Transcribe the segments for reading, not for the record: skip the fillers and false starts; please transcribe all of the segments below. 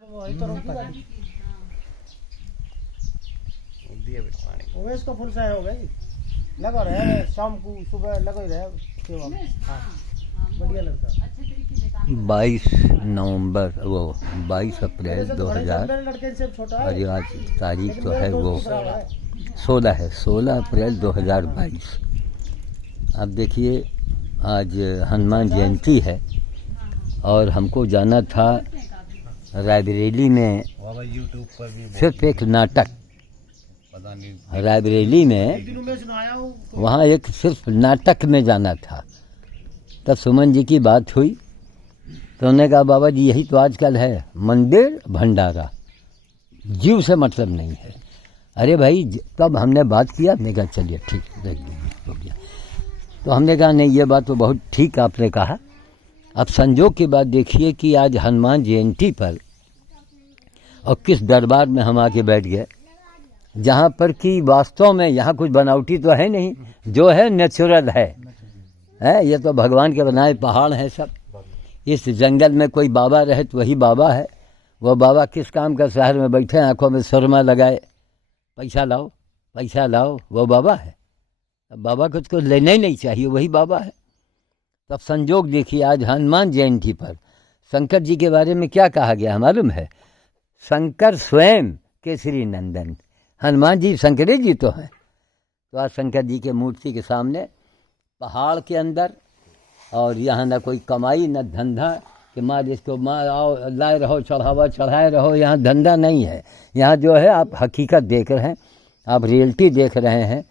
वही तो रोकी गाड़ी इसको फुल से हो गई लगा रहे शाम को सुबह लगा ही रहे सेवा में। हाँ बढ़िया लगता है। 22 नवंबर वो 22 अप्रैल 2000 और आज तारीख तो है वो 16 है, 16 अप्रैल 2022। अब देखिए आज हनुमान जयंती है और हमको जाना था रायबरेली में सिर्फ एक नाटक, रायबरेली में वहाँ एक सिर्फ नाटक में जाना था। तब सुमन जी की बात हुई तो उन्होंने कहा बाबा जी यही तो आजकल है, मंदिर भंडारा, जीव से मतलब नहीं है। अरे भाई तब हमने बात किया, हमने कहा चलिए ठीक हो गया। तो हमने कहा नहीं ये बात तो बहुत ठीक आपने कहा। अब संजोग की बात देखिए कि आज हनुमान जयंती पर और किस दरबार में हम आके बैठ गए जहाँ पर कि वास्तव में यहाँ कुछ बनावटी तो है नहीं, जो है नेचुरल है। ये तो भगवान के बनाए पहाड़ हैं सब। इस जंगल में कोई बाबा रहे तो वही बाबा है। वो बाबा किस काम का शहर में बैठे आंखों में सुरमा लगाए पैसा लाओ पैसा लाओ, वो बाबा है। अब बाबा को तो लेना ही नहीं चाहिए, वही बाबा है। तब संजोग देखिए आज हनुमान जयंती पर शंकर जी के बारे में क्या कहा गया मालूम है? शंकर स्वयं केसरी नंदन, हनुमान जी शंकरे जी तो हैं। तो आज शंकर जी के मूर्ति के सामने पहाड़ के अंदर, और यहाँ ना कोई कमाई न धंधा कि माँ जिसको माँ आओ लाए रहो चढ़ावा चढ़ाए रहो, यहाँ धंधा नहीं है। यहाँ जो है आप हकीकत देख रहे हैं, आप रियलिटी देख रहे हैं।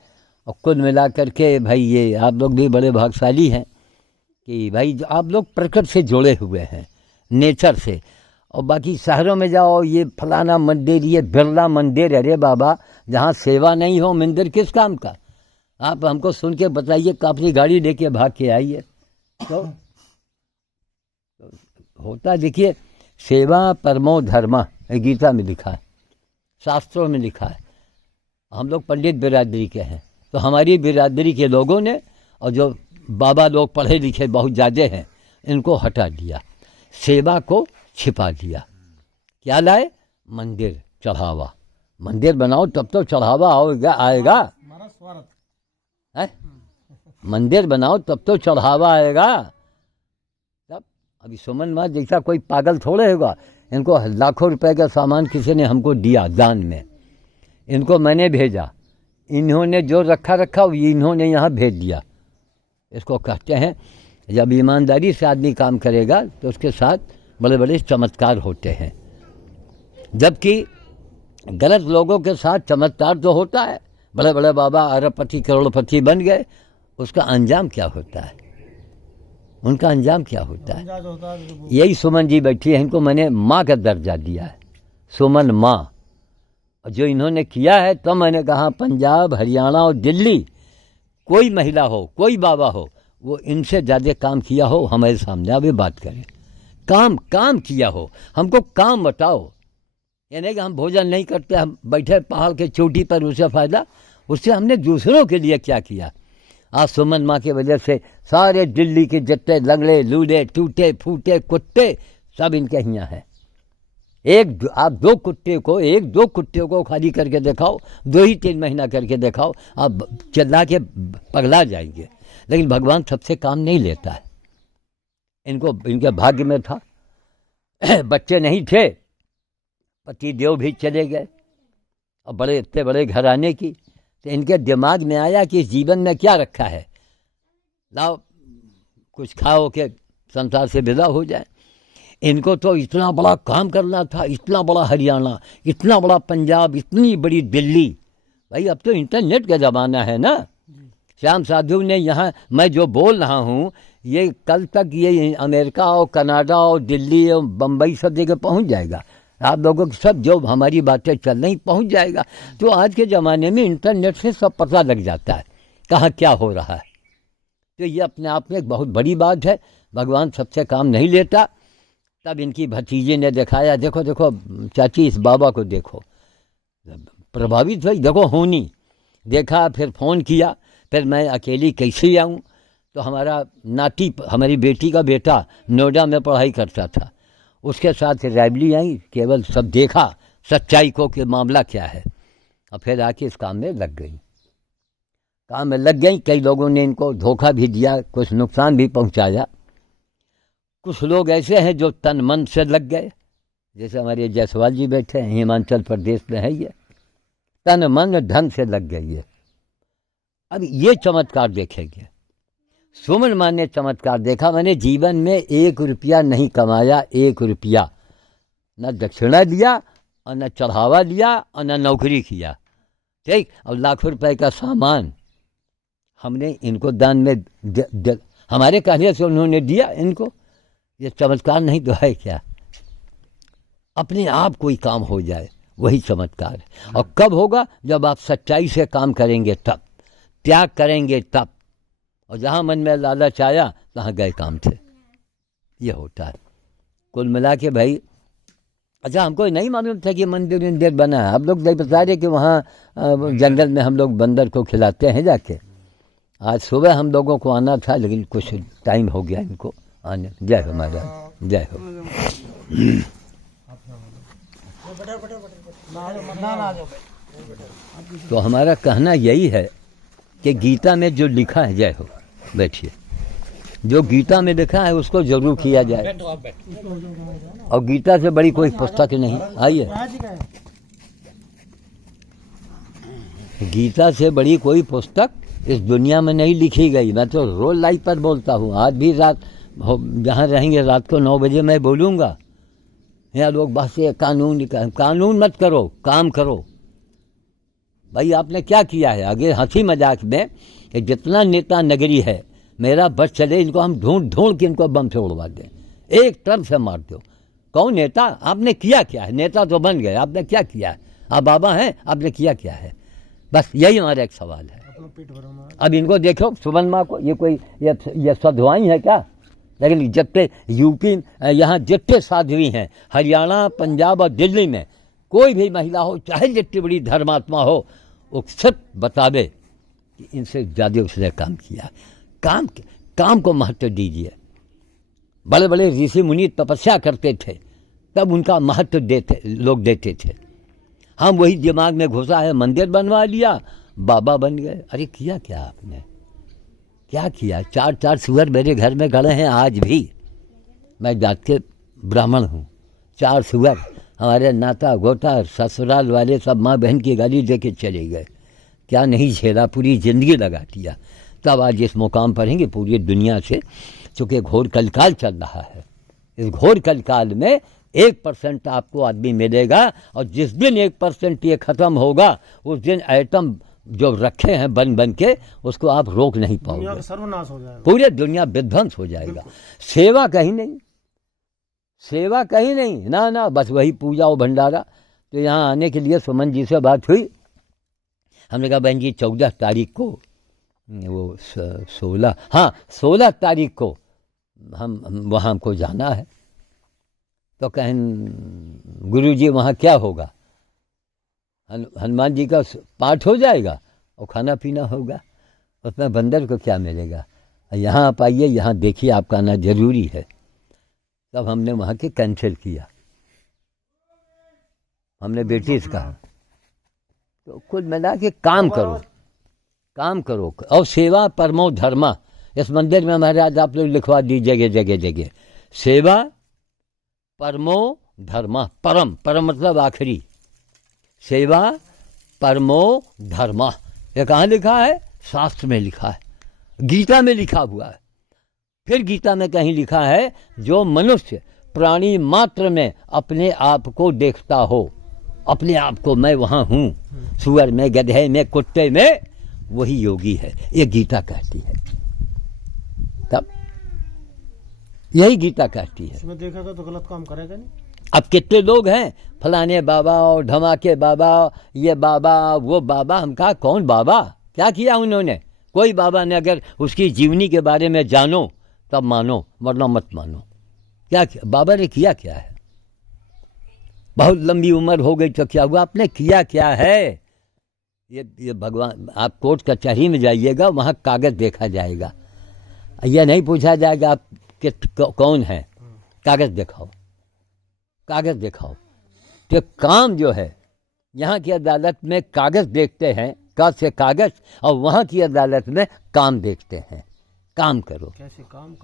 और कुल मिला करके भाई ये आप लोग भी बड़े भाग्यशाली हैं कि भाई आप लोग प्रकृति से जुड़े हुए हैं, नेचर से। और बाकी शहरों में जाओ ये फलाना मंदिर, ये बिरला मंदिर, अरे बाबा जहाँ सेवा नहीं हो मंदिर किस काम का? आप हमको सुन के बताइए कि अपनी गाड़ी लेके भाग के आइए तो होता। देखिए सेवा परमो धर्मा गीता में लिखा है, शास्त्रों में लिखा है। हम लोग पंडित बिरादरी के हैं तो हमारी बिरादरी के लोगों ने और जो बाबा लोग पढ़े लिखे बहुत ज़्यादा हैं इनको हटा दिया, सेवा को छिपा दिया। क्या लाए? मंदिर चढ़ावा। मंदिर बनाओ तब तो चढ़ावा आएगा है? मंदिर बनाओ तब तो चढ़ावा आएगा। तब अभी सुमन माँ जैसा कोई पागल थोड़े होगा। इनको लाखों रुपए का सामान किसी ने हमको दिया दान में, इनको मैंने भेजा, इन्होंने जो रखा इन्होंने यहाँ भेज दिया। इसको कहते हैं जब ईमानदारी से आदमी काम करेगा तो उसके साथ बड़े बड़े चमत्कार होते हैं। जबकि गलत लोगों के साथ चमत्कार तो होता है, बड़े बड़े बाबा अरबपति करोड़पति बन गए, उसका अंजाम क्या होता है? उनका अंजाम क्या होता है? यही सुमन जी बैठी है, इनको मैंने माँ का दर्जा दिया है, सुमन माँ। जो इन्होंने किया है तो मैंने कहा पंजाब हरियाणा और दिल्ली कोई महिला हो कोई बाबा हो वो इनसे ज़्यादा काम किया हो हमारे सामने अभी बात करें। काम किया हो, हमको काम बताओ। ये नहीं कि हम भोजन नहीं करते, हम बैठे पहाड़ के चोटी पर, उससे फ़ायदा उससे हमने दूसरों के लिए क्या किया। आज सुमन माँ की वजह से सारे दिल्ली के जितने लंगड़े लूडे टूटे फूटे कुत्ते सब इनके यहाँ हैं। आप दो कुत्ते को खाली करके दिखाओ, 2 ही 3 महीना करके दिखाओ, आप चिल्ला के पगला जाएंगे। लेकिन भगवान सबसे काम नहीं लेता है। इनके भाग्य में था बच्चे नहीं थे, पति देव भी चले गए और बड़े इतने बड़े घराने की। तो इनके दिमाग में आया कि इस जीवन में क्या रखा है, लाओ कुछ खाओ के संसार से विदा हो जाए। इनको तो इतना बड़ा काम करना था, इतना बड़ा हरियाणा, इतना बड़ा पंजाब, इतनी बड़ी दिल्ली। भाई अब तो इंटरनेट का ज़माना है ना। श्याम साधु ने यहाँ मैं जो बोल रहा हूँ ये कल तक ये अमेरिका और कनाडा और दिल्ली और बम्बई सब जगह पहुँच जाएगा। आप लोगों की सब जो हमारी बातें चल रही पहुँच जाएगा। तो आज के ज़माने में इंटरनेट से सब पता लग जाता है कहाँ क्या हो रहा है। तो ये अपने आप में एक बहुत बड़ी बात है। भगवान सबसे काम नहीं लेता। तब इनकी भतीजे ने दिखाया, देखो देखो चाची इस बाबा को देखो, प्रभावित हुई, देखो होनी देखा, फिर फ़ोन किया, फिर मैं अकेली कैसे आऊँ। तो हमारा नाती, हमारी बेटी का बेटा नोएडा में पढ़ाई करता था, उसके साथ रैबली आई, केवल सब देखा सच्चाई को कि मामला क्या है, और फिर आके इस काम में लग गई। काम में लग गई, कई लोगों ने इनको धोखा भी दिया, कुछ नुकसान भी पहुंचाया। कुछ लोग ऐसे हैं जो तन मन से लग गए, जैसे हमारे जायसवाल जी बैठे हैं, हिमाचल प्रदेश में है, ये तन मन धन से लग गई है। अब ये चमत्कार देखेंगे। सुमन मां ने चमत्कार देखा, मैंने जीवन में 1 रुपया नहीं कमाया, 1 रुपया न दक्षिणा दिया और न चढ़ावा दिया और न नौकरी किया, ठीक। और लाखों रुपए का सामान हमने इनको दान में हमारे कहने से उन्होंने दिया इनको। ये चमत्कार नहीं तो है क्या? अपने आप कोई काम हो जाए, वही चमत्कार है। और कब होगा? जब आप सच्चाई से काम करेंगे तब, त्याग करेंगे तब। और जहाँ मन में लालच आया तहाँ गए काम थे। ये होता है कुल मिला के भाई। अच्छा, हमको नहीं मालूम था कि मंदिर वंदिर बना है। आप लोग बता रहे कि वहाँ जंगल में हम लोग बंदर को खिलाते हैं जाके। आज सुबह हम लोगों को आना था, लेकिन कुछ टाइम हो गया इनको आने। जय हो महाराज, जय हो। तो हमारा कहना यही है कि गीता में जो लिखा है, जय हो, बैठिए, जो गीता में लिखा है उसको जरूर किया जाए। और गीता से बड़ी कोई पुस्तक नहीं। आइए, गीता से बड़ी कोई पुस्तक इस दुनिया में नहीं लिखी गई। मैं तो रोज लाइव पर बोलता हूँ, आज भी रात जहाँ रहेंगे रात को 9 बजे मैं बोलूँगा। यहाँ लोग बस ये कानून मत करो, काम करो। भाई आपने क्या किया है? आगे हंसी मजाक में कि जितना नेता नगरी है, मेरा बस चले, इनको हम ढूंढ के इनको बम से उड़वा दें, एक तरफ से मार दो। कौन नेता? आपने किया क्या है? नेता तो बन गए, आपने क्या किया है? आप बाबा हैं, आपने किया क्या है? बस यही हमारा एक सवाल है। अब इनको देखो, सुमन माँ को, ये कोई ये साधुआई है क्या? लेकिन जितने यूपी यहाँ जितने साध्वी हैं, हरियाणा, पंजाब और दिल्ली में कोई भी महिला हो, चाहे जितनी बड़ी धर्मात्मा हो, वो सिर्फ बतावे कि इनसे ज़्यादा उसने काम किया। काम को महत्व दीजिए। बड़े बड़े ऋषि मुनि तपस्या करते थे, तब उनका महत्व लोग देते थे। हम वही दिमाग में घुसा है, मंदिर बनवा लिया, बाबा बन गए। अरे किया क्या आपने? क्या किया? 4 सुअर मेरे घर में गड़े हैं आज भी। मैं जात के ब्राह्मण हूँ। 4 सुअर हमारे नाता गोता ससुराल वाले सब माँ बहन की गाली दे के चले गए। क्या नहीं झेला, पूरी ज़िंदगी लगा दिया। तब आज इस मुकाम पर हैं कि पूरी दुनिया से, चूँकि घोर कलकाल चल रहा है, इस घोर कलकाल में 1% आपको आदमी मिलेगा। और जिस दिन 1% ये ख़त्म होगा, उस दिन एटम जो रखे हैं बन के, उसको आप रोक नहीं पाओगे। सर्वनाश हो जाएगा, पूरी दुनिया विध्वंस हो जाएगा। सेवा कहीं नहीं, सेवा कहीं नहीं, ना बस वही पूजा और भंडारा। तो यहाँ आने के लिए सुमन जी से बात हुई। हमने कहा बहन जी 14 तारीख को, वो 16 तारीख को हम वहाँ हमको जाना है। तो कहें गुरु जी वहाँ क्या होगा? हनुमान जी का पाठ हो जाएगा और खाना पीना होगा, उसमें बंदर को क्या मिलेगा? यहाँ आप आइए, यहाँ देखिए, आपका आना जरूरी है। तब हमने वहाँ के कैंसिल किया। हमने बेटी से कहा तो कुल मिला के काम करो और सेवा परमो धर्मा। इस मंदिर में महाराज आप लोग लिखवा दीजिए जगह सेवा परमो धर्मा। परम मतलब आखिरी, सेवा परमो धर्मा। ये कहाँ लिखा है? शास्त्र में लिखा है, गीता में लिखा हुआ है। फिर गीता में कहीं लिखा है, जो मनुष्य प्राणी मात्र में अपने आप को देखता हो, अपने आप को मैं वहाँ हूँ, सुअर में, गधे में, कुत्ते में, वही योगी है। ये गीता कहती है। तब यही गीता कहती है। इसमें देखेगा तो गलत काम करेगा नहीं। अब कितने लोग हैं, फलाने बाबा और धमाके बाबा, ये बाबा वो बाबा। हम कहा कौन बाबा? क्या किया उन्होंने? कोई बाबा ने अगर उसकी जीवनी के बारे में जानो तब मानो, वरना मत मानो। क्या बाबा ने किया क्या है? बहुत लंबी उम्र हो गई तो क्या हुआ? आपने किया क्या है? ये भगवान, आप कोर्ट कचहरी में जाइएगा, वहाँ कागज देखा जाएगा। यह नहीं पूछा जाएगा आप कि कौन है, कागज दिखाओ। कागज दिखाओ। तो काम जो है, यहाँ की अदालत में कागज देखते हैं, का से कागज, और वहाँ की अदालत में काम देखते हैं। काम करो। कैसे काम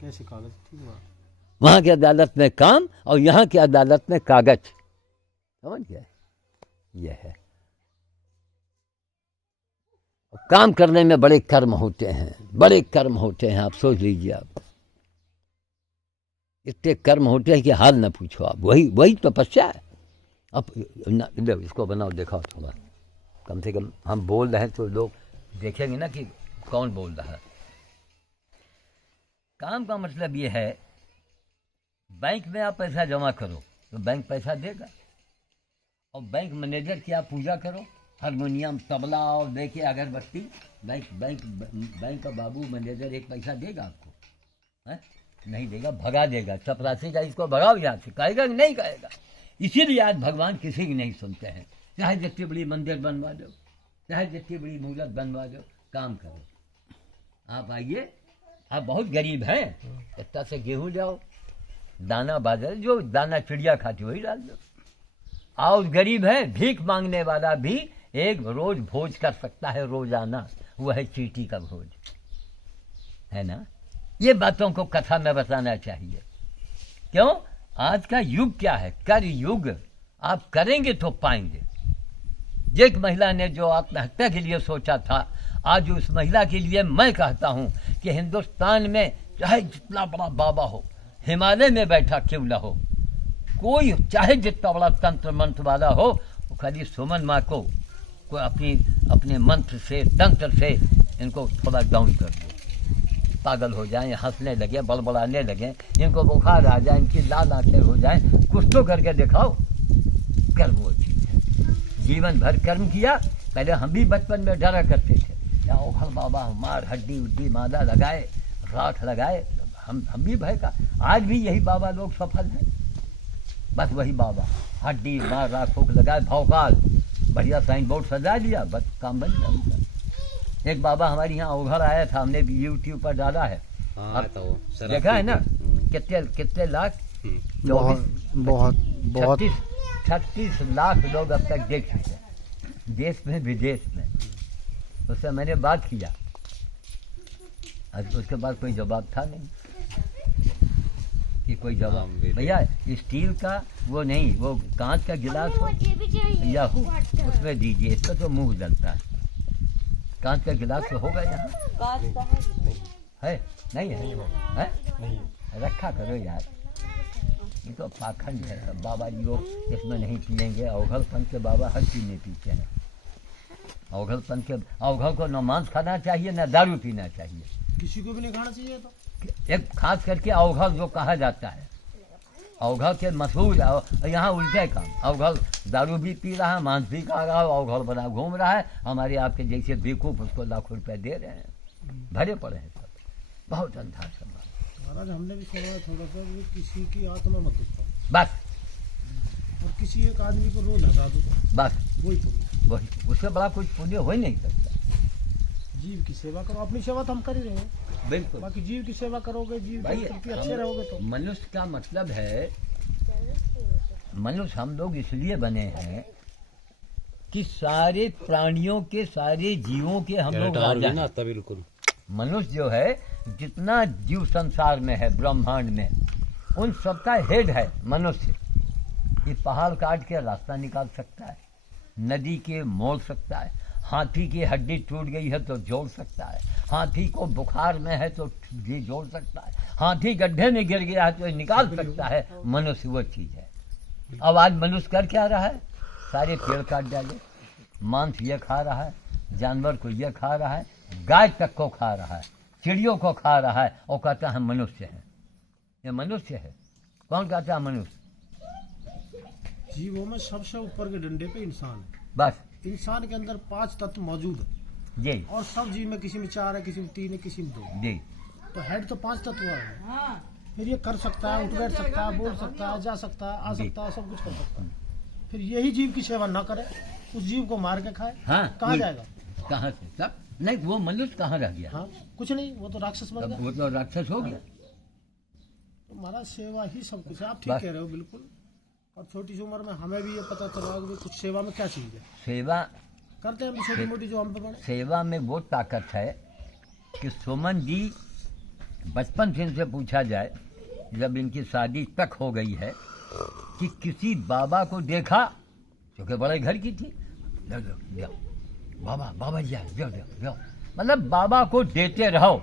कैसे कागज? ठीक हुआ। वहाँ की अदालत में काम और यहाँ की अदालत में कागज। समझ गए? यह है। काम करने में बड़े कर्म होते हैं, बड़े कर्म होते हैं। आप सोच लीजिए, आप इतने कर्म होते हैं कि हाल न पूछो आप। वही तपस्या है। अब इसको बनाओ, दिखाओ थोड़ा। कम से कम हम बोल रहे हैं तो लोग देखेंगे ना कि कौन बोल रहा है। काम का मतलब ये है, बैंक में आप पैसा जमा करो तो बैंक पैसा देगा, और बैंक मैनेजर की आप पूजा करो, हारमोनियम, तबला और लेके अगरबत्ती, बैंक का बाबू मैनेजर एक पैसा देगा आपको? है? नहीं देगा, भगा देगा। चपरासी का इसको भगाओ यहाँ से, कहेगा कि नहीं कहेगा। इसीलिए आज भगवान किसी की नहीं सुनते हैं। चाहे जितनी बड़ी मंदिर बनवा दो, चाहे जितनी बड़ी मूर्त बनवा दो, काम करो। आप आइए, आप बहुत गरीब हैं, इतना से गेहूँ जाओ, दाना बाजरा, जो दाना चिड़िया खाती वही डाल दो। और गरीब है, भीख मांगने वाला भी एक रोज भोज कर सकता है, रोजाना। वह है चींटी का भोज, है ना? ये बातों को कथा में बताना चाहिए। क्यों? आज का युग क्या है? कर युग। आप करेंगे तो पाएंगे। एक महिला ने जो आत्महत्या के लिए सोचा था, आज उस महिला के लिए मैं कहता हूं कि हिंदुस्तान में चाहे जितना बड़ा बाबा हो, हिमालय में बैठा क्यों न हो, कोई चाहे जितना बड़ा तंत्र मंत्र वाला हो, वो खाली सुमन माँ को अपने मंत्र से, तंत्र से इनको थोड़ा डाउन कर दो। पागल हो जाएं, हंसने लगे, बड़बड़ाने लगे, इनको बुखार आ जाए, इनकी लाल आंखें हो जाए, कुछ तो करके दिखाओ। कर्म वो चीज है। जीवन भर कर्म किया। पहले हम भी बचपन में डरा करते थे, ओखल बाबा मार, हड्डी उड्डी माला लगाए, राख लगाए, हम भी भय का। आज भी यही बाबा लोग सफल हैं। बस वही बाबा, हड्डी मार, राख फूक लगाए, भौकाल, बढ़िया साइन बोर्ड सजा लिया, बस काम बन गया। एक बाबा हमारे यहाँ ओघर आया था, हमने भी यूट्यूब पर डाला है। देखा है ना? कितने लाख? बहुत 36 लाख लोग अब तक देख चुके हैं, देश में विदेश में। उससे मैंने बात किया, उसके बाद कोई जवाब था नहीं कि कोई जवाब। भैया स्टील का वो नहीं, वो कांच का गिलास हो या हो, उसमें दीजिए, इसका तो मुंह जलता है। कांच का गिलास तो होगा यहाँ? है नहीं है? नहीं रखा करो यार, ये तो पाखंड है। बाबा जी लोग इसमें नहीं पियेंगे। अवघलपन के बाबा हर चीज में पीते हैं। अवघलपन के अवघल को न मांस खाना चाहिए, न दारू पीना चाहिए, किसी को भी नहीं खाना चाहिए। तो एक खास करके अवघल जो कहा जाता है, अवघल के मशहूर, यहाँ उल्टे काम। अवघल दारू भी पी रहा है, मांस भी खा रहा है, अवघल बना घूम रहा है। हमारे आपके जैसे बेवकूफ उसको लाखों रुपए दे रहे हैं, भरे पड़े हैं सब। बहुत अंधा समाज। महाराज हमने भी सुना है थोड़ा सा, किसी की आत्मा मत दुखाओ, बस। और किसी एक आदमी को रोज हंसा दो, बस। वही उससे बड़ा कुछ पुण्य हो ही नहीं सकता। जीव की सेवा करो। अपनी सेवा तो हम कर ही रहे हैं, बिल्कुल। बाकी जीव की सेवा करोगे, जीव के प्रति अच्छे रहोगे तो। मनुष्य का मतलब है, मनुष्य हम लोग इसलिए बने हैं कि सारे प्राणियों के, सारे जीवों के हम लोग राजा हैं। बिल्कुल। मनुष्य जो है, जितना जीव संसार में है, ब्रह्मांड में, उन सबका हेड है मनुष्य। ये पहाड़ काट के रास्ता निकाल सकता है, नदी के मोड़ सकता है, हाथी की हड्डी टूट गई है तो जोड़ सकता है, हाथी को बुखार में है तो ये जोड़ सकता है, हाथी गड्ढे में गिर गया है तो निकाल सकता है। मनुष्य वो चीज है। अब आज मनुष्य कर क्या रहा है? सारे पेड़ काट डाले, मांस ये खा रहा है, जानवर को ये खा रहा है, गाय तक को खा रहा है, चिड़ियों को खा रहा है, और कहता है मनुष्य है। ये मनुष्य है? कौन कहता है मनुष्य? जीवों में सबसे ऊपर के डंडे पे इंसान है। बस। इंसान के अंदर 5 तत्व मौजूद है जी। और सब जीव में किसी में 4 है, किसी में 3 है, किसी में 2 जी। तो हेड तो 5 तत्व है। फिर ये कर सकता है, उठ बैठ सकता है, बोल सकता है, जा सकता है, आ सकता है, सब कुछ कर सकता है। फिर यही जीव की सेवा ना करे, उस जीव को मार के खाए, हाँ, कहाँ जाएगा? कहाँ से? सब नहीं, वो मनुष्य कहाँ रह गया? हाँ, कुछ नहीं, वो तो राक्षस बन गया। वो तो राक्षस हो गया। तो हमारा सेवा ही सब कुछ है। आप ठीक कह रहे हो, बिल्कुल। और छोटी सी उम्र में हमें भी ये पता चला कि कुछ सेवा में क्या चीज़ है। सेवा करते हैं छोटी मोटी जो हम पे बने। सेवा में वो ताकत है कि सुमन जी बचपन से इनसे पूछा जाए, जब इनकी शादी तक हो गई है, कि किसी बाबा को देखा, क्योंकि बड़े घर की थी, जाओ बाबा जी जाओ, मतलब बाबा को देते रहो,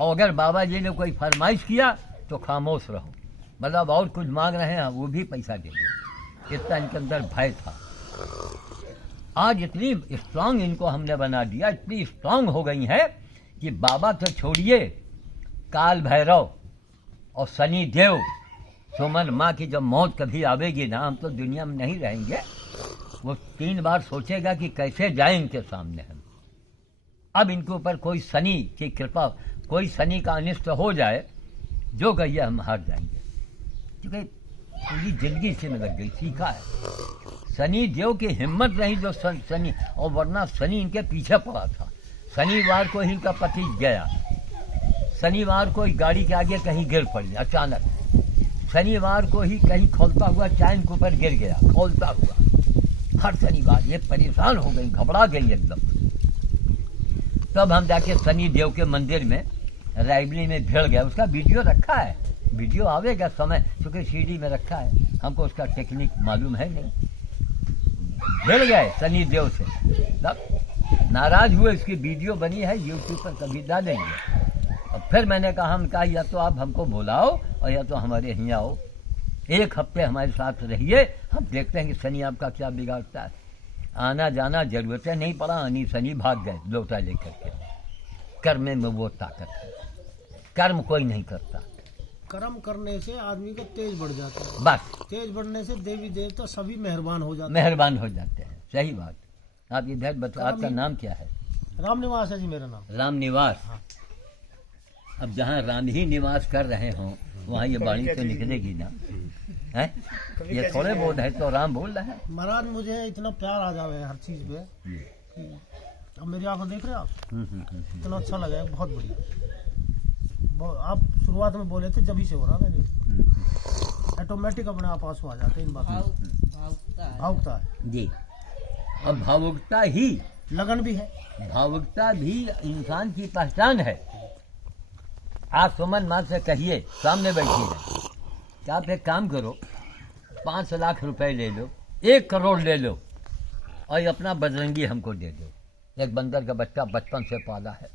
और अगर बाबा जी ने कोई फरमाइश किया तो खामोश रहो, मतलब और कुछ मांग रहे हैं वो भी पैसा दे दो। इतना इनके अंदर भय था। आज इतनी स्ट्रांग इनको हमने बना दिया, इतनी स्ट्रांग हो गई है कि बाबा तो छोड़िए, काल भैरव और शनि देव, सुमन माँ की जब मौत कभी आवेगी ना, हम तो दुनिया में नहीं रहेंगे, वो 3 बार सोचेगा कि कैसे जाए इनके सामने हम। अब इनके ऊपर कोई शनि की कृपा, कोई शनि का अनिष्ट हो जाए, जो कहिए हम हार जाएंगे, क्योंकि पूरी जिंदगी से में लग गई, सीखा है। शनि देव की हिम्मत नहीं जो शनि, और वरना शनि इनके पीछे पड़ा था। शनिवार को ही इनका पति गया, शनिवार को ही गाड़ी के आगे कहीं गिर पड़ी अचानक, शनिवार को ही कहीं खोलता हुआ चैन के ऊपर गिर गया, खोलता हुआ। हर शनिवार ये परेशान हो गई, घबरा गई एकदम। तब हम जाके शनि देव के मंदिर में रायबली में भिड़ गया। उसका वीडियो रखा है, वीडियो आवेगा समय, क्योंकि सीडी में रखा है, हमको उसका टेक्निक मालूम है नहीं। भिड़ गए शनि देव से, तब नाराज हुए, इसकी वीडियो बनी है यूट्यूब पर, कभी डालेंगे। और फिर मैंने कहा, हम कहा या तो आप हमको बुलाओ और या तो हमारे यहाँ आओ, 1 हफ्ते हमारे साथ रहिए, हम देखते हैं कि शनि आपका क्या बिगाड़ता है। आना जाना जरूरतें नहीं पड़ा, अनी शनि भाग गए लोटा लेकर के। कर्म में वो ताकत है, कर्म कोई नहीं करता। कर्म करने से आदमी का तेज बढ़ जाता है, बस तेज बढ़ने से देवी देवता सभी मेहरबान हो जाते हैं। मेहरबान हो जाते हैं, सही बात। आप इधर बताओ, आपका नाम क्या है? राम निवास है जी मेरा नाम। राम निवास। अब जहाँ राम ही निवास कर रहे हों, वहाँ ये बाणी तो निकलेगी ना, है? ये थोड़े बहुत है तो राम बोल रहे हैं। महाराज मुझे इतना प्यार आ जावे हर चीज पे, अब मेरी आंखों देख रहे हो आप, इतना अच्छा लगा है, बहुत बढ़िया। आप शुरुआत में बोले थे, जब ही से हो रहा मेरे, ऑटोमेटिक अपने आप आंसू आ जाते हैं इन बातों में। भावुकता है जी। अब भावुकता ही लगन भी है, भावुकता भी इंसान की पहचान है। आप सुमन माँ से कहिए, सामने बैठी है, कि आप एक काम करो, 5 लाख रुपए ले लो, 1 करोड़ ले लो, और अपना बजरंगी हमको दे दो। एक बंदर का बच्चा बचपन से पाला है,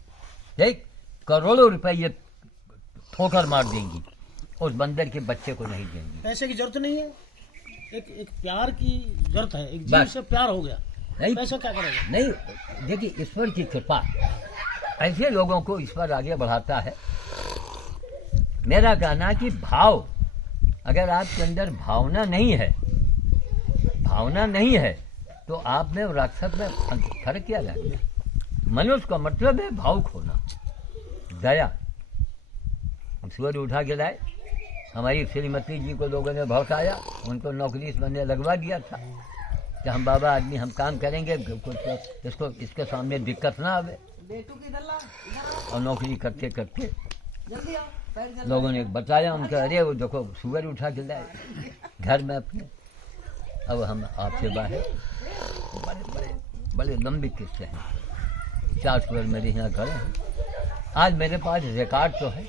ठीक, करोड़ों रुपए ये ठोकर मार देंगी, उस बंदर के बच्चे को नहीं देंगी। पैसे की जरूरत नहीं है, एक प्यार की जरूरत है। एक जीव से प्यार हो गया, नहीं पैसा क्या करेगा? नहीं, देखिए ईश्वर की कृपा ऐसे लोगों को ईश्वर आगे बढ़ाता है। मेरा कहना कि भाव, अगर आपके अंदर भावना नहीं है, भावना नहीं है, तो आप में और राक्षस में फर्क क्या रहेगा? मनुष्य का मतलब है भाव खोना, दया। सूर्य उठा के लाए, हमारी श्रीमती जी को लोगों ने भौंकाया, उनको नौकरी से मैंने लगवा दिया था कि हम बाबा आदमी, हम काम करेंगे, कुछ इसको इसके सामने दिक्कत ना आवे। और नौकरी करते करते लोगों ने बताया, उनके अरे वो देखो सूरज उठा के लाए घर में अपने। अब हम आपसे बाहर, बड़े लंबे किस्से हैं, 4 सूरज मेरे यहाँ घर हैं। आज मेरे पास रिकॉर्ड तो है,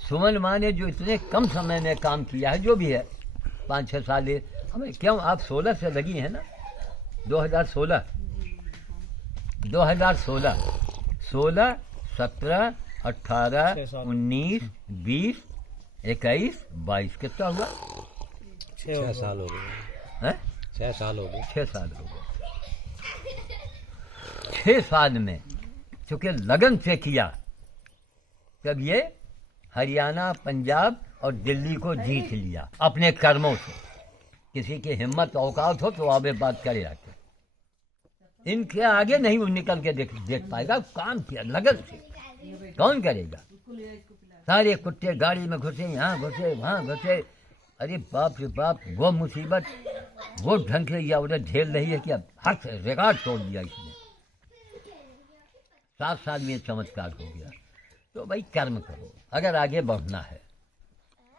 सुमन माँ ने जो इतने कम समय में काम किया है, जो भी है 5-6 साल, हमें क्यों, आप 16 से लगी हैं ना, 2016, 16, 17, 18, 19, 20, 21, 22, कितना हुआ? 6 साल हो गए। हैं? 6 साल हो गए। 6 साल हो गए। 6 साल में चूंकि लगन से किया, तब ये हरियाणा, पंजाब और दिल्ली को जीत लिया अपने कर्मों से। किसी की हिम्मत औकात हो तो आगे बात करे आके, इनके आगे नहीं वो निकल के देख पाएगा। काम किया लगन से, कौन करेगा? सारे कुत्ते गाड़ी में घुसे, यहाँ घुसे, वहाँ घुसे, अरे बाप रे बाप, वो मुसीबत वो ढंग से या उधर झेल रही है कि अब हर रिकॉर्ड तोड़ दिया इसने। 7 साल में चमत्कार हो गया। तो भाई कर्म करो, अगर आगे बढ़ना है,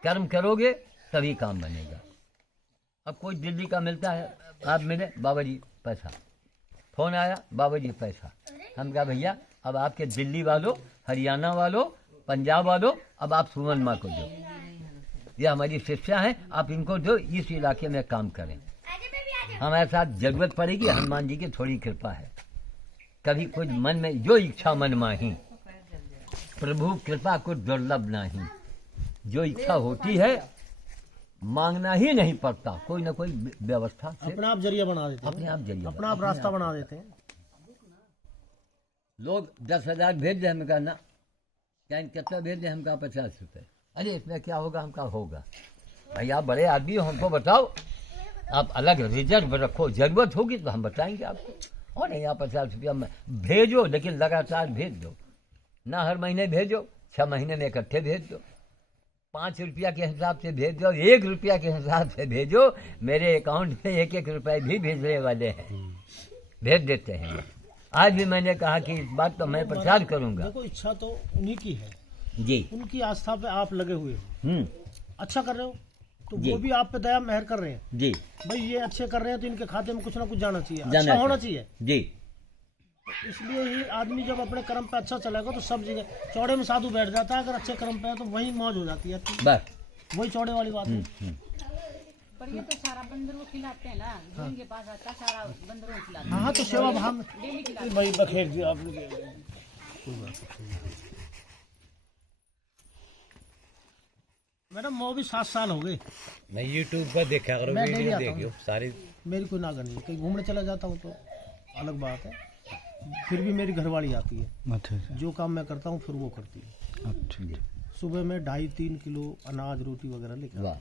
कर्म करोगे तभी काम बनेगा। अब कोई दिल्ली का मिलता है, आप मिले, बाबा जी पैसा, फोन आया, बाबा जी पैसा। हम कहा भैया अब आपके दिल्ली वालों, हरियाणा वालों, पंजाब वालों, अब आप सुमन माँ को दो, ये हमारी शिक्षा है, आप इनको दो, इस इलाके में काम करें। हमारे साथ जरूरत पड़ेगी, हनुमान जी की थोड़ी कृपा है। कभी कुछ मन में जो इच्छा मन माही, प्रभु कृपा को दुर्लभ नहीं। जो इच्छा होती है मांगना ही नहीं पड़ता, कोई ना कोई व्यवस्था से अपने आप जरिया बना देते हैं, अपने आप जरिए अपना आप रास्ता बना देते हैं। लोग 10,000 भेज दे, हम कहा ना, क्या कितना भेज दे, हम कहा 50 रुपये। अरे इसमें क्या होगा, हम कहा होगा। भाई आप बड़े आदमी हो, हमको बताओ, आप अलग रिजर्व रखो, जरूरत होगी तो हम बताएंगे आपको। और नहीं, आप 50 रुपया भेजो, लेकिन लगातार भेज दो ना, हर महीने भेजो, 6 महीने में इकट्ठे भेज दो, 5 रुपया के हिसाब से भेज दो, 1 रुपया के हिसाब से भेजो। मेरे अकाउंट में 1-1 रुपये भी भेजने वाले हैं, भेज देते हैं। आज भी मैंने कहा कि इस बात तो मैं प्रचार करूंगा। देखो इच्छा तो उन्हीं की है जी, उनकी आस्था पे आप लगे हुए हो, अच्छा कर रहे हो तो जी। वो भी आप पे दया मेहर कर रहे हैं। जी भाई ये अच्छे कर रहे हैं तो इनके खाते में कुछ ना कुछ जाना चाहिए, जाना अच्छा होना चाहिए। जी, इसलिए ही आदमी जब अपने कर्म पे अच्छा चलेगा तो सब जगह, चौड़े में साधु बैठ जाता है, अगर अच्छे कर्म पे है तो वही मौज हो जाती है। बस वही चौड़े वाली बात है। पर ये तो सारा बंदरों को खिलाते हैं ना, जो इनके पास आता है सारा बंदरों को खिलाते हाँ तो सेवा भाव में डेली खिलाते भाई बखेर दिया आपने। कोई बात नहीं। मैडम वो भी 7 साल हो गए, मैं यूट्यूब पर देखा करो, मैं डेली वीडियो आता हूँ। देखियो सारी। मेरी कोई नागन नहीं, कहीं घूमने चला जाता हूँ तो अलग बात है, फिर भी मेरी घरवाली आती है। अच्छा जो काम मैं करता हूँ फिर वो करती है। अच्छा। सुबह में 2.5-3 किलो अनाज रोटी वगैरह लेकर वाह,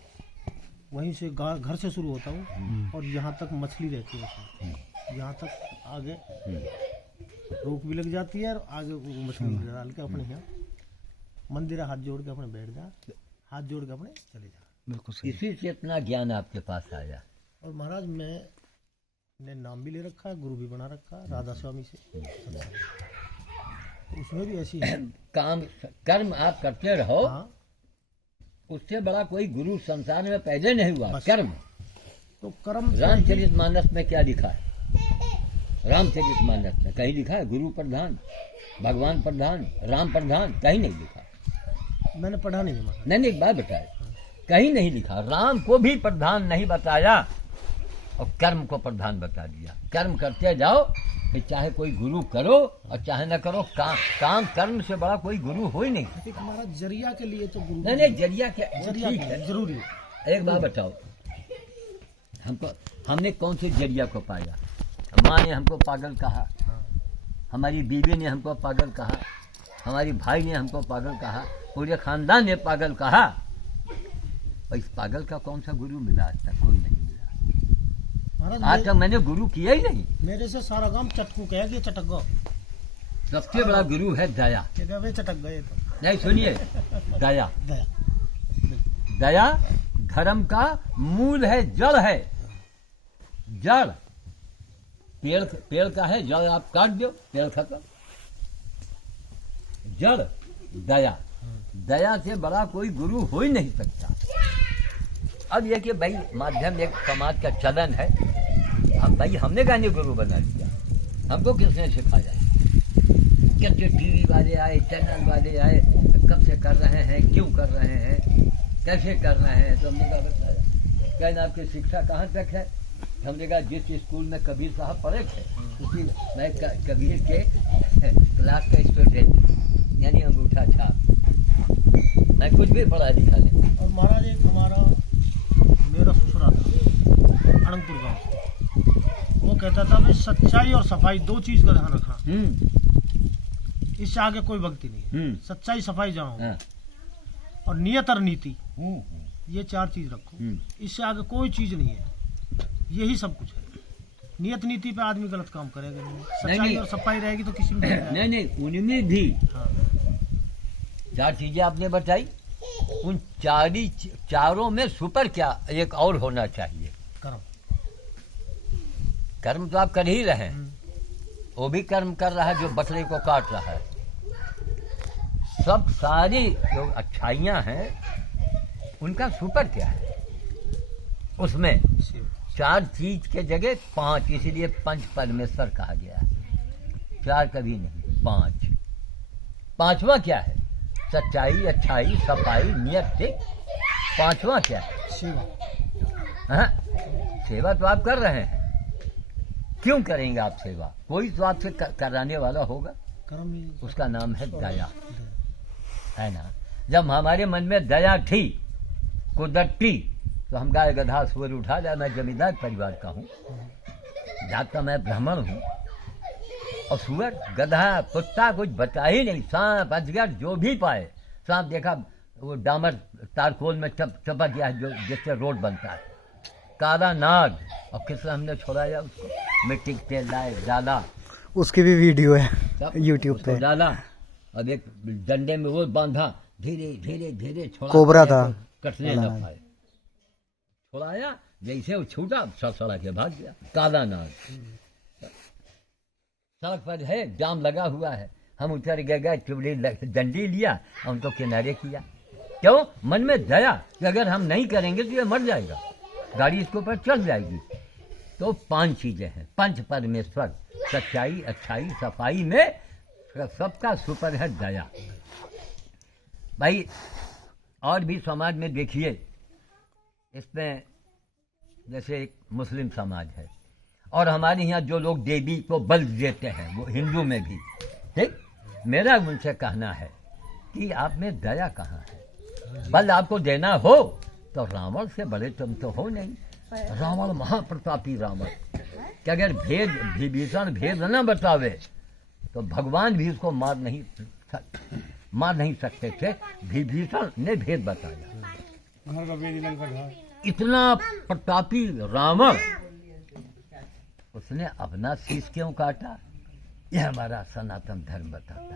वहीं से घर से शुरू होता हूँ और यहाँ तक मछली रहती है उसमें। यहाँ तक आगे रोक भी लग जाती है और आगे वो मछली डाल के अपने यहाँ मंदिर हाथ जोड़ के अपने बैठ जा, हाथ जोड़ के अपने चले जा। बिल्कुल सही। इसी से इतना ज्ञान आपके पास आया। और महाराज मैंने नाम भी ले रखा है, गुरु भी बना रखा है राधा स्वामी से। उसमें भी ऐसी है। काम कर्म आप करते रहो, हाँ उससे बड़ा कोई गुरु संसार में पैदा नहीं हुआ। बस। कर्म, तो कर्म रामचरितमानस में क्या लिखा है? रामचरितमानस में कहीं लिखा है गुरु प्रधान, भगवान प्रधान, राम प्रधान? कहीं नहीं लिखा। मैंने पढ़ा नहीं है महाराज। मैंने एक बात बताया, कहीं नहीं लिखा। राम को भी प्रधान नहीं बताया और कर्म को प्रधान बता दिया। कर्म करते जाओ, कि चाहे कोई गुरु करो और चाहे न करो, काम कर्म से बड़ा कोई गुरु हो ही नहीं। एक हमारा जरिया के लिए तो गुरु नहीं, जरिया क्या, जरिया ठीक के है। लिए जरूरी है। एक बात बताओ, हमने कौन से जरिया को पाया? माँ ने हमको पागल कहा, हमारी बीवी ने हमको पागल कहा, हमारी भाई ने हमको पागल कहा, पूरे खानदान ने पागल कहा। और इस पागल का कौन सा गुरु मिला? आज तक कोई नहीं मिला। आज महाराज तक मैंने गुरु किया ही नहीं। मेरे से सारा काम चटकू कह कि चटक गो, सबसे बड़ा गुरु है दया। क्या वे चटक गए तो नहीं, सुनिए, दया। दया। दया धर्म का मूल है, जड़ है। जड़ पेड़ का है, जड़ आप काट दो, पेड़ खत्म। जड़ दया, दया से बड़ा कोई गुरु हो ही नहीं सकता। अब यह कि भाई माध्यम एक समाज का चलन है, अब भाई हमने गाने गुरु बना दिया, हमको किसने सिखाया? कितने टीवी वाले आए, चैनल वाले आए, कब से कर रहे हैं, क्यों कर रहे हैं, कैसे कर रहे हैं, तो हमने कहा बताया। कहना आपकी शिक्षा कहाँ तक है? हमने कहा जिस स्कूल में कबीर साहब पढ़े थे, उसी मैं कबीर के क्लास का स्टूडेंट, यानी अंगूठा छाप। मैं कुछ भी पढ़ा लिखा नहीं। और महाराज एक हमारा मेरा ससुरा था अनंतपुर गाँव, वो कहता था भाई सच्चाई और सफाई 2 चीज का ध्यान रखना, इससे आगे कोई भक्ति नहीं है। सच्चाई सफाई जाओ हाँ। और नियत और नीति, ये 4 चीज रखो, इससे आगे कोई चीज नहीं है, यही सब कुछ है। नियत नीति पे आदमी गलत काम करेगा नहीं, सच्चाई और सफाई रहेगी तो किसी में नहीं, उनमें भी हाँ। 4 चीजें आपने बताई, उन चारों में सुपर क्या एक और होना चाहिए? कर्म। कर्म तो आप कर ही रहे हैं, वो भी कर्म कर रहा है जो बछड़े को काट रहा है। सब सारी जो अच्छाइयाँ हैं उनका सुपर क्या है? उसमें शिव 4 चीज के जगह 5, इसीलिए पंच परमेश्वर कहा गया है। 4 कभी नहीं, 5। 5वां क्या है? सच्चाई, अच्छाई, सफाई, नियत, ठीक। 5वां क्या है? शिव हाँ? सेवा तो आप कर रहे हैं, क्यों करेंगे आप सेवा? कोई तो आपसे कराने वाला होगा, कर्म ही उसका नाम है दया, है ना। जब हमारे मन में दया थी, कुदरती, तो हम गाय गधा सुअर उठा जाए। मैं जमींदार परिवार का हूँ, जाता मैं ब्राह्मण हूँ, और सुअर गधा कुत्ता कुछ बचा ही नहीं। सांप अजगर जो भी पाए, सांप देखा वो डामर तारकोल में चपक गया जो जिससे रोड बनता है। काला नाग, और किस हमने छोड़ाया उसको, मिट्टी के तेल लाए, डाला, उसकी भी वीडियो है तब यूट्यूब उसको पे। डाला, अब एक डंडे में वो बांधा, धीरे धीरे धीरे छोड़ा, कोबरा था। कटने न पाए। छोड़ाया, जैसे वो छूटा, सड़क के भाग गया। काला नाग सड़क पर है, जाम लगा हुआ है, हम उतर गए, चुबड़ी डंडी लिया, उनको किनारे किया। क्यों? मन में दया कि अगर हम नहीं करेंगे तो ये मर जाएगा, गाड़ी इसके ऊपर चल जाएगी। तो 5 चीजें हैं, पंच परमेश्वर, सच्चाई, अच्छाई, सफाई में सबका सुपर है दया। भाई और भी समाज में देखिए, इसमें जैसे एक मुस्लिम समाज है, और हमारे यहाँ जो लोग देवी को बल देते हैं, वो हिंदू में भी, ठीक। मेरा उनसे कहना है कि आप में दया कहाँ है? बल आपको देना हो तो रावण से बड़े तुम तो हो नहीं। रावण महाप्रतापी रावण, कि अगर विभीषण भेद न बतावे तो भगवान भी उसको मार नहीं सकते थे। विभीषण ने भेद बताया। घर का बेदी लंका घर। इतना प्रतापी रावण, उसने अपना शीश क्यों काटा? यह हमारा सनातन धर्म बताता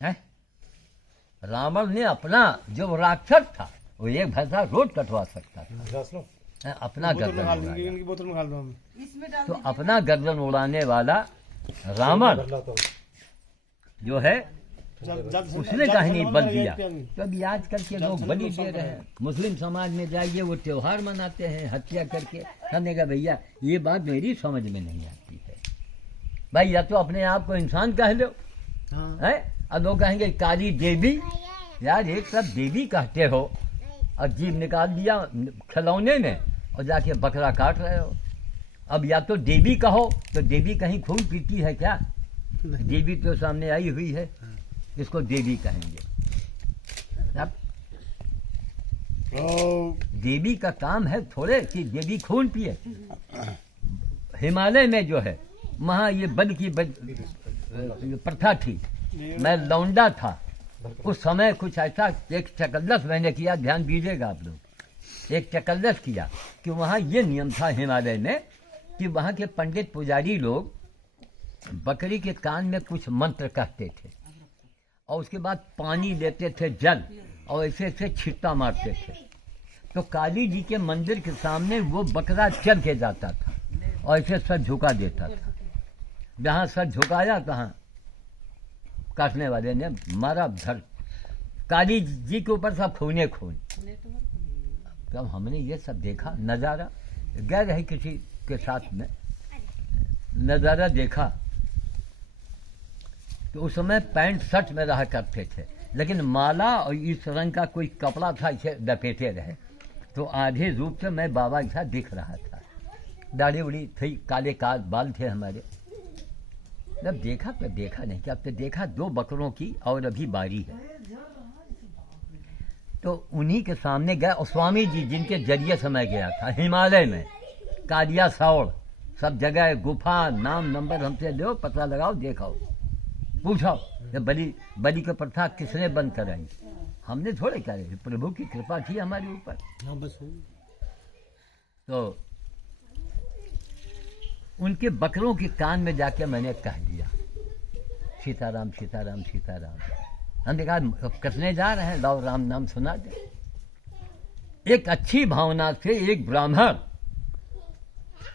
है। रावण ने अपना, जो राक्षस था, वो एक भैंसा रोज कटवा सकता था, अपना गर्दन उड़ाया। बोतल में डाल दो हम। तो अपना गर्दन उड़ाने वाला रावण जो है, उसने कहीं नहीं बल दिया। तो अभी आजकल के लोग बलि दे रहे हैं। मुस्लिम समाज में जाइए, वो त्योहार मनाते हैं हत्या करके। हमने कहा भैया ये बात मेरी समझ में नहीं आती है। भाई या तो अपने आप को इंसान कह लो, है, और लोग कहेंगे काली देवी। यार एक सब देवी कहते हो और जीभ निकाल दिया खिलौने में और जाके बकरा काट रहे हो। अब या तो देवी कहो, तो देवी कहीं खून पीती है क्या? देवी तो सामने आई हुई है, इसको देवी कहेंगे। अब देवी का काम है थोड़े कि देवी खून पिए। हिमालय में जो है, वहाँ ये बल की प्रथा थी। मैं लौंडा था उस समय, कुछ ऐसा एक चकल्लस मैंने किया, ध्यान दीजिएगा आप लोग। एक चकल्लस किया कि वहाँ ये नियम था हिमालय में कि वहाँ के पंडित पुजारी लोग बकरी के कान में कुछ मंत्र कहते थे, और उसके बाद पानी लेते थे जल, और ऐसे ऐसे छिट्टा मारते थे। तो काली जी के मंदिर के सामने वो बकरा चल के जाता था और ऐसे सर झुका देता था। जहाँ सर झुकाया तहाँ काटने वाले ने मारा धर, काली जी के ऊपर सब खूने खून। तब हमने ये सब देखा नज़ारा, गए रहे किसी के साथ में, नज़ारा देखा। तो उस समय पैंट शर्ट में रहा करते थे, लेकिन माला और इस रंग का कोई कपड़ा था, इसे लपेटे रहे। तो आधे रूप से मैं बाबा के साथ दिख रहा था। दाढ़ी उड़ी थी, काले काल बाल थे हमारे। जब देखा तो देखा नहीं, क्या तो देखा 2 बकरों की और अभी बारी है। तो उन्हीं के सामने गया, और स्वामी जी जिनके जरिए से मैं गया था हिमालय में, कालिया सौड़ सब जगह, गुफा, नाम नंबर हमसे दो, पता लगाओ, देखो, पूछो बलि की प्रथा किसने बंद कराई? हमने थोड़े करे, प्रभु की कृपा थी हमारे ऊपर। तो उनके बकरों के कान में जाके मैंने कह दिया सीताराम सीताराम सीताराम। हमने कहा कसने जा रहे हैं, लाओ राम नाम सुना दे। एक अच्छी भावना से एक ब्राह्मण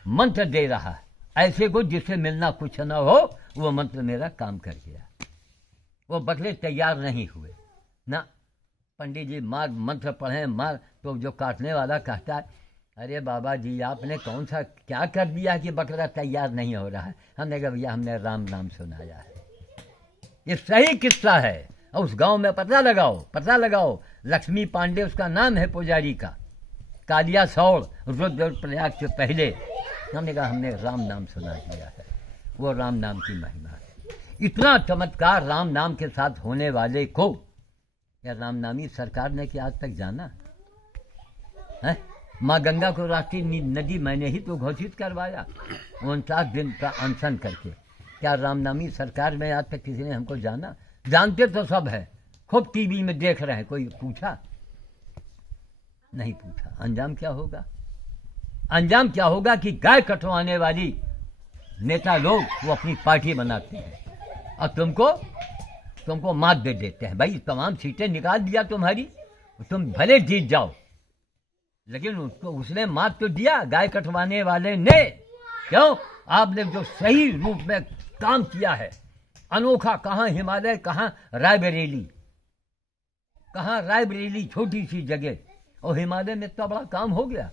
मंत्र दे रहा है, ऐसे को जिससे मिलना कुछ न हो, वो मंत्र मेरा काम कर गया। वो बकरे तैयार नहीं हुए ना, पंडित जी मार मंत्र पढ़े मार, तो जो काटने वाला कहता है अरे बाबा जी आपने कौन सा क्या कर दिया कि बकरा तैयार नहीं हो रहा है। हमने कहा भैया हमने राम नाम सुनाया है, ये सही किस्सा है। और उस गांव में पता लगाओ लक्ष्मी पांडे उसका नाम है पुजारी का, कालिया सौड़ रुद्रप्रयाग से पहले। हमने कहा हमने राम नाम सुना दिया है, वो राम नाम की महिमा है। इतना चमत्कार राम नाम के साथ होने वाले को या राम नामी सरकार ने क्या आज तक जाना है? माँ गंगा को राष्ट्रीय नदी मैंने ही तो घोषित करवाया 49 दिन का अनशन करके। क्या रामनामी सरकार में आज तक किसी ने हमको जाना? जानते तो सब है, खूब टीवी में देख रहे हैं, कोई पूछा नहीं पूछा। अंजाम क्या होगा? अंजाम क्या होगा कि गाय कटवाने वाली नेता लोग वो अपनी पार्टी बनाते हैं और तुमको मात दे देते हैं। भाई तमाम सीटें निकाल दिया तुम्हारी, तुम भले जीत जाओ, लेकिन उसने मात तो दिया गाय कटवाने वाले ने। क्यों? आपने जो सही रूप में काम किया है, अनोखा, कहाँ हिमालय, कहाँ रायबरेली छोटी सी जगह, और हिमालय में इतना बड़ा काम हो गया।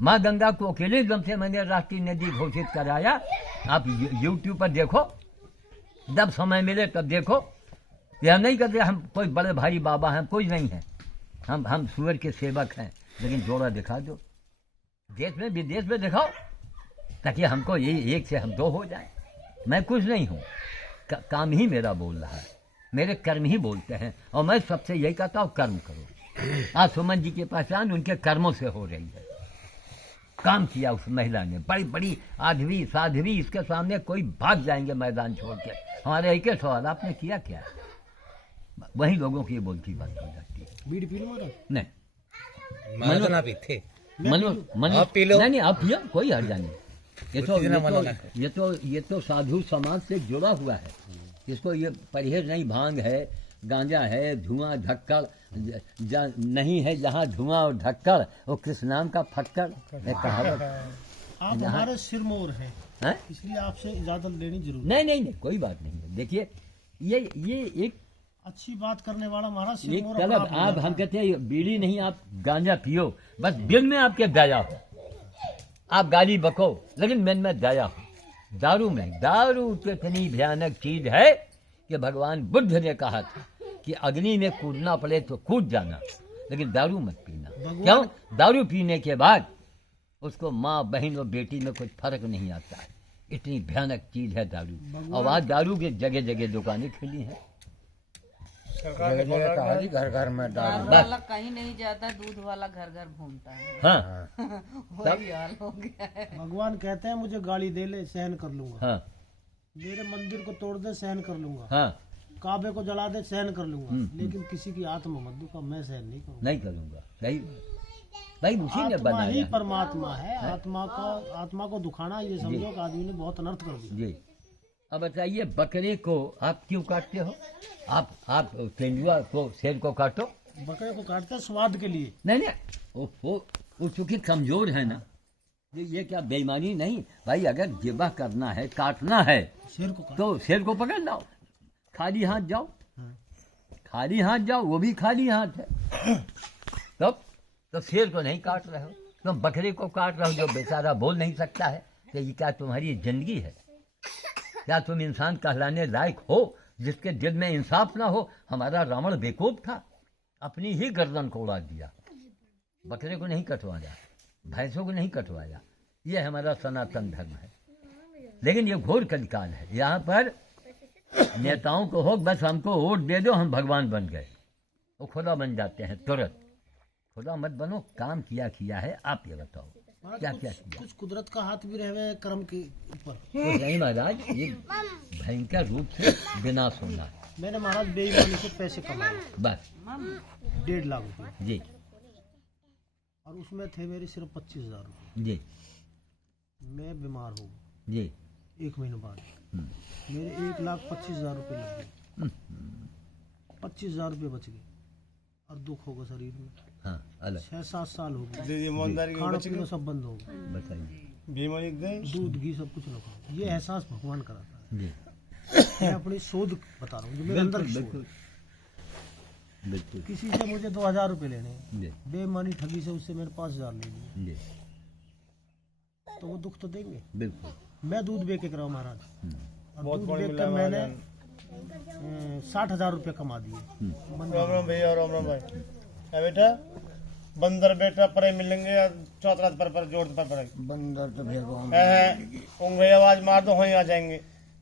माँ गंगा को अकेले दम से मैंने राष्ट्रीय नदी घोषित कराया। आप यूट्यूब पर देखो, जब समय मिले तब देखो। यह नहीं कहते हम कोई बड़े भारी बाबा हैं, कोई नहीं है, हम सूअर के सेवक हैं, लेकिन जोड़ा दिखा दो, देश में विदेश में दिखाओ, ताकि हमको ये एक से हम दो हो जाए। मैं कुछ नहीं हूँ, काम ही मेरा बोल रहा है, मेरे कर्म ही बोलते हैं, और मैं सबसे यही कहता हूँ कर्म करो। आज सुमन जी की पहचान उनके कर्मों से हो रही है। काम किया उस महिला ने, बड़ी बड़ी आधवी साध्वी, इसके सामने कोई भाग जाएंगे मैदान छोड़ के। हमारे एक सवाल, आपने किया क्या? वही लोगों की बोलती बात हो जाती है। बीड़ी पी लो नहीं, मनो पीते आप पी लो। नहीं आप पियो, कोई हर्जा नहीं। ये तो साधु समाज से जुड़ा हुआ है, इसको ये परहेज नहीं। भांग है, गांजा है, धुआं धक्कड़ नहीं है, जहाँ धुआं और धक्कड़ वो किस नाम का फक्कड़ है कहावत। आप हमारे सिर मोर हैं, इसलिए आपसे इजाजत लेनी जरूरी। नहीं, कोई बात नहीं है। देखिए ये एक अच्छी बात करने वाला हमारा सिर एक मोर। तलब आप हम कहते हैं बीड़ी नहीं, आप गांजा पियो, बस दिल में आपके दया हो, आप गाली बको, लेकिन मन में दया हो। दारू में, दारू तो इतनी भयानक चीज है कि भगवान बुद्ध ने कहा था कि अग्नि में कूदना पड़े तो कूद जाना, लेकिन दारू मत पीना। क्यों? दारू पीने के बाद उसको माँ बहन और बेटी में कुछ फर्क नहीं आता है, इतनी भयानक चीज है दारू। और आज दारू के जगह जगह दुकानें खुली हैं, घर घर में दारू वाला कहीं नहीं जाता, दूध वाला घर घर घूमता है। हाँ वही हाल हो गया है। भगवान कहते हैं मुझे गाली दे ले सहन कर लूंगा, हाँ, मेरे मंदिर को तोड़ दे सहन कर लूंगा, हाँ, काबे को जला दे सहन कर लूंगा, लेकिन किसी की आत्मा मत दुखा मैं सहन नहीं करूंगा। नहीं करूंगा। सही भाई, उसी ने आत्मा बनाया ही है। परमात्मा है, आत्मा को दुखाना ये समझो कि आदमी ने बहुत अनर्थ कर दिया। जी, अब बताइए बकरे को आप क्यों काटते हो? आप तेंदुआ को, शेर को काटो। बकरे को काटते हैं स्वाद के लिए। नहीं, वो चूंकि कमजोर है ना, ये क्या बेईमानी नहीं भाई। अगर जिबा करना है, काटना है, शेर को तो शेर को पकड़ लाओ, खाली हाथ जाओ, खाली हाथ जाओ, वो भी खाली हाथ है। तो शेर को नहीं काट रहे हो, तुम बकरे को काट रहे हो जो बेचारा बोल नहीं सकता है। तो ये क्या तुम्हारी जिंदगी है? क्या तुम इंसान कहलाने लायक हो जिसके दिल में इंसाफ ना हो? हमारा रावण बेवकूफ था, अपनी ही गर्दन को उड़ा दिया। बकरे को नहीं कटवाया, भैंसों को नहीं कटवाया, ये हमारा सनातन धर्म है। लेकिन ये घोर कलिकाल है। यहाँ पर नेताओं को हो बस हमको वोट दे दो, हम भगवान बन गए, वो खुदा बन जाते हैं तुरंत। खुदा मत बनो, काम किया है। आप ये बताओ क्या किया? कुछ कुदरत का हाथ भी रहे कर्म के ऊपर। तो नहीं महाराज, ये भयंकर रूप से विनाश होना है। मैंने महाराज बेईमानी से पैसे कमाए, बस 1.5 लाख रुपए जी, और उसमें थे मेरे सिर्फ 25,000 रुपये। जी, मैं बीमार हो जी, 1 महीने बाद मेरे 1,25,000 रुपये लग गए। 25,000 रुपये बच गए और दुख होगा शरीर में। हाँ, अलग 6-7 साल हो गए, खाना पीना सब बंद हो गया, बताइए। दूध घी सब कुछ न खाओ। ये एहसास भगवान कराता है। जी, मैं अपनी शोध बता रहा हूँ जो मेरे अंदर की शोध है। बिल्कुल किसी से मुझे 2000 रुपये लेने हैं, जी बेईमानी ठगी से उससे मैंने 5000 ले लिए, जी तो वो दुख तो देंगे। बिल्कुल मैं दूध बेच के कराऊँ महाराज, और दूध बेच कर मैंने 60,000 रुपये कमा दिए। राम राम भैया, राम राम भाई। क्या बेटा, बंदर बेटा परे मिलेंगे या चौतरात पर जोड़ पर बंदर तो भैया उंग भैया आवाज मार दो, वहीं आ जाएंगे।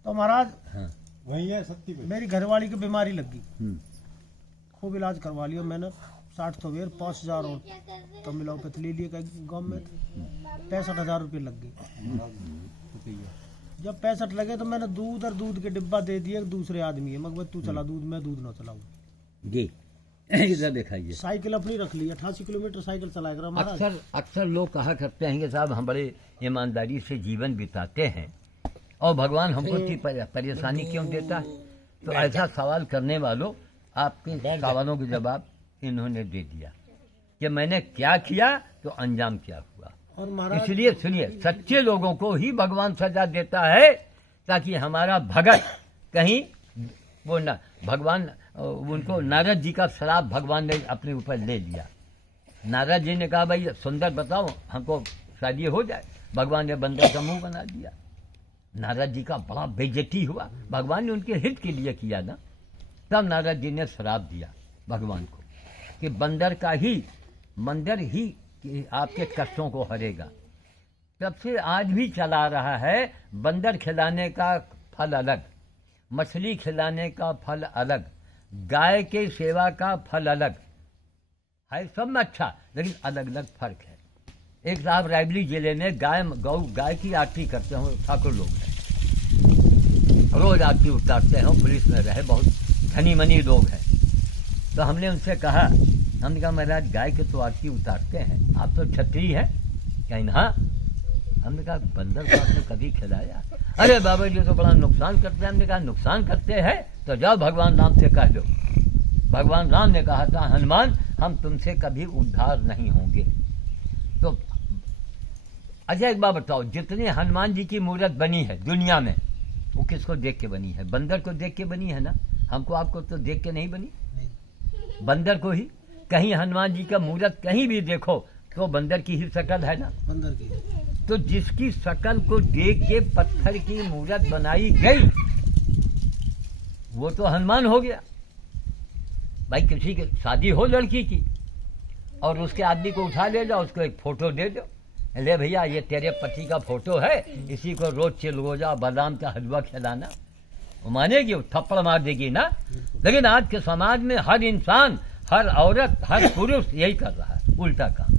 तो महाराज हाँ वही है सत्ती पे। मेरी घरवाली की बीमारी लग गई, हम्म, खूब इलाज करवा लिया मैंने, 60 तो वेर 5000 और तमिलोपैथी ले लिए गाँव में, 65,000 रुपये लग गए। जब 65 लगे तो मैंने दूध और दूध के डिब्बा दे दिए दूसरे आदमी है, मगर तू चला दूध, मैं दूध ना चलाऊं। जी इधर दिखाइए। साइकिल अपनी रख ली, 88 किलोमीटर साइकिल चलाएगा महाराज। अक्सर लोग कहा करते हैं कि साहब हम बड़े ईमानदारी से जीवन बिताते हैं और भगवान हमको इतनी परेशानी क्यों देता है। तो ऐसा सवाल करने वालों, आपके सवालों के जवाब इन्होंने दे दिया कि मैंने क्या किया तो अंजाम क्या हुआ। और महाराज इसलिए सुनिए, सच्चे लोगों को ही भगवान सजा देता है ताकि हमारा भगत कहीं वो ना, भगवान उनको नारद जी का श्राप भगवान ने अपने ऊपर ले लिया। नारद जी ने कहा भाई सुंदर बताओ हमको शादी हो जाए, भगवान ने बंदर का मुंह बना दिया। नारद जी का बड़ा बेइज्जती हुआ, भगवान ने उनके हित के लिए किया ना। तब नारद जी ने श्राप दिया भगवान को कि बंदर ही कि आपके कष्टों को हरेगा। तब से आज भी चला रहा है, बंदर खिलाने का फल अलग, मछली खिलाने का फल अलग, गाय के सेवा का फल अलग है, सब में अच्छा, लेकिन अलग अलग फर्क है। एक साहब रायबली जिले में गाय की आरती करते हो, ठाकुर लोग हैं, रोज आरती उतारते हैं, पुलिस में रहे, बहुत धनी मनी लोग हैं। तो हमने उनसे कहा, हमने कहा महाराज गाय के तो आरती उतारते हैं, आप तो छत्री हैं। कहीं हाँ। हमने कहा बंदर को आपने कभी खिलाया? अरे बाबा जी तो बड़ा नुकसान करते हैं। हमने कहा नुकसान करते हैं तो जाओ भगवान राम से कह दो। भगवान राम ने कहा था, हनुमान हम तुमसे कभी उद्धार नहीं होंगे। तो अच्छा एक बात बताओ, जितने हनुमान जी की मूर्त बनी है दुनिया में, वो किसको देख के बनी है? बंदर को देख के बनी है ना। हमको आपको तो देख के नहीं बनी, बंदर को ही। कहीं हनुमान जी का मूर्त कहीं भी देखो तो बंदर की ही शक्ल है ना, बंदर की। तो जिसकी शक्ल को देख के पत्थर की मूर्त बनाई गई वो तो हनुमान हो गया। भाई किसी की शादी हो लड़की की और उसके आदमी को उठा ले जाओ, उसको एक फोटो दे दो, ले भैया ये तेरे पति का फोटो है, इसी को रोज चिलगोजा बादाम का हलवा खिलाना, वो मानेगी, वो थप्पड़ मार देगी ना। लेकिन आज के समाज में हर इंसान, हर औरत, हर पुरुष यही कर रहा है, उल्टा काम,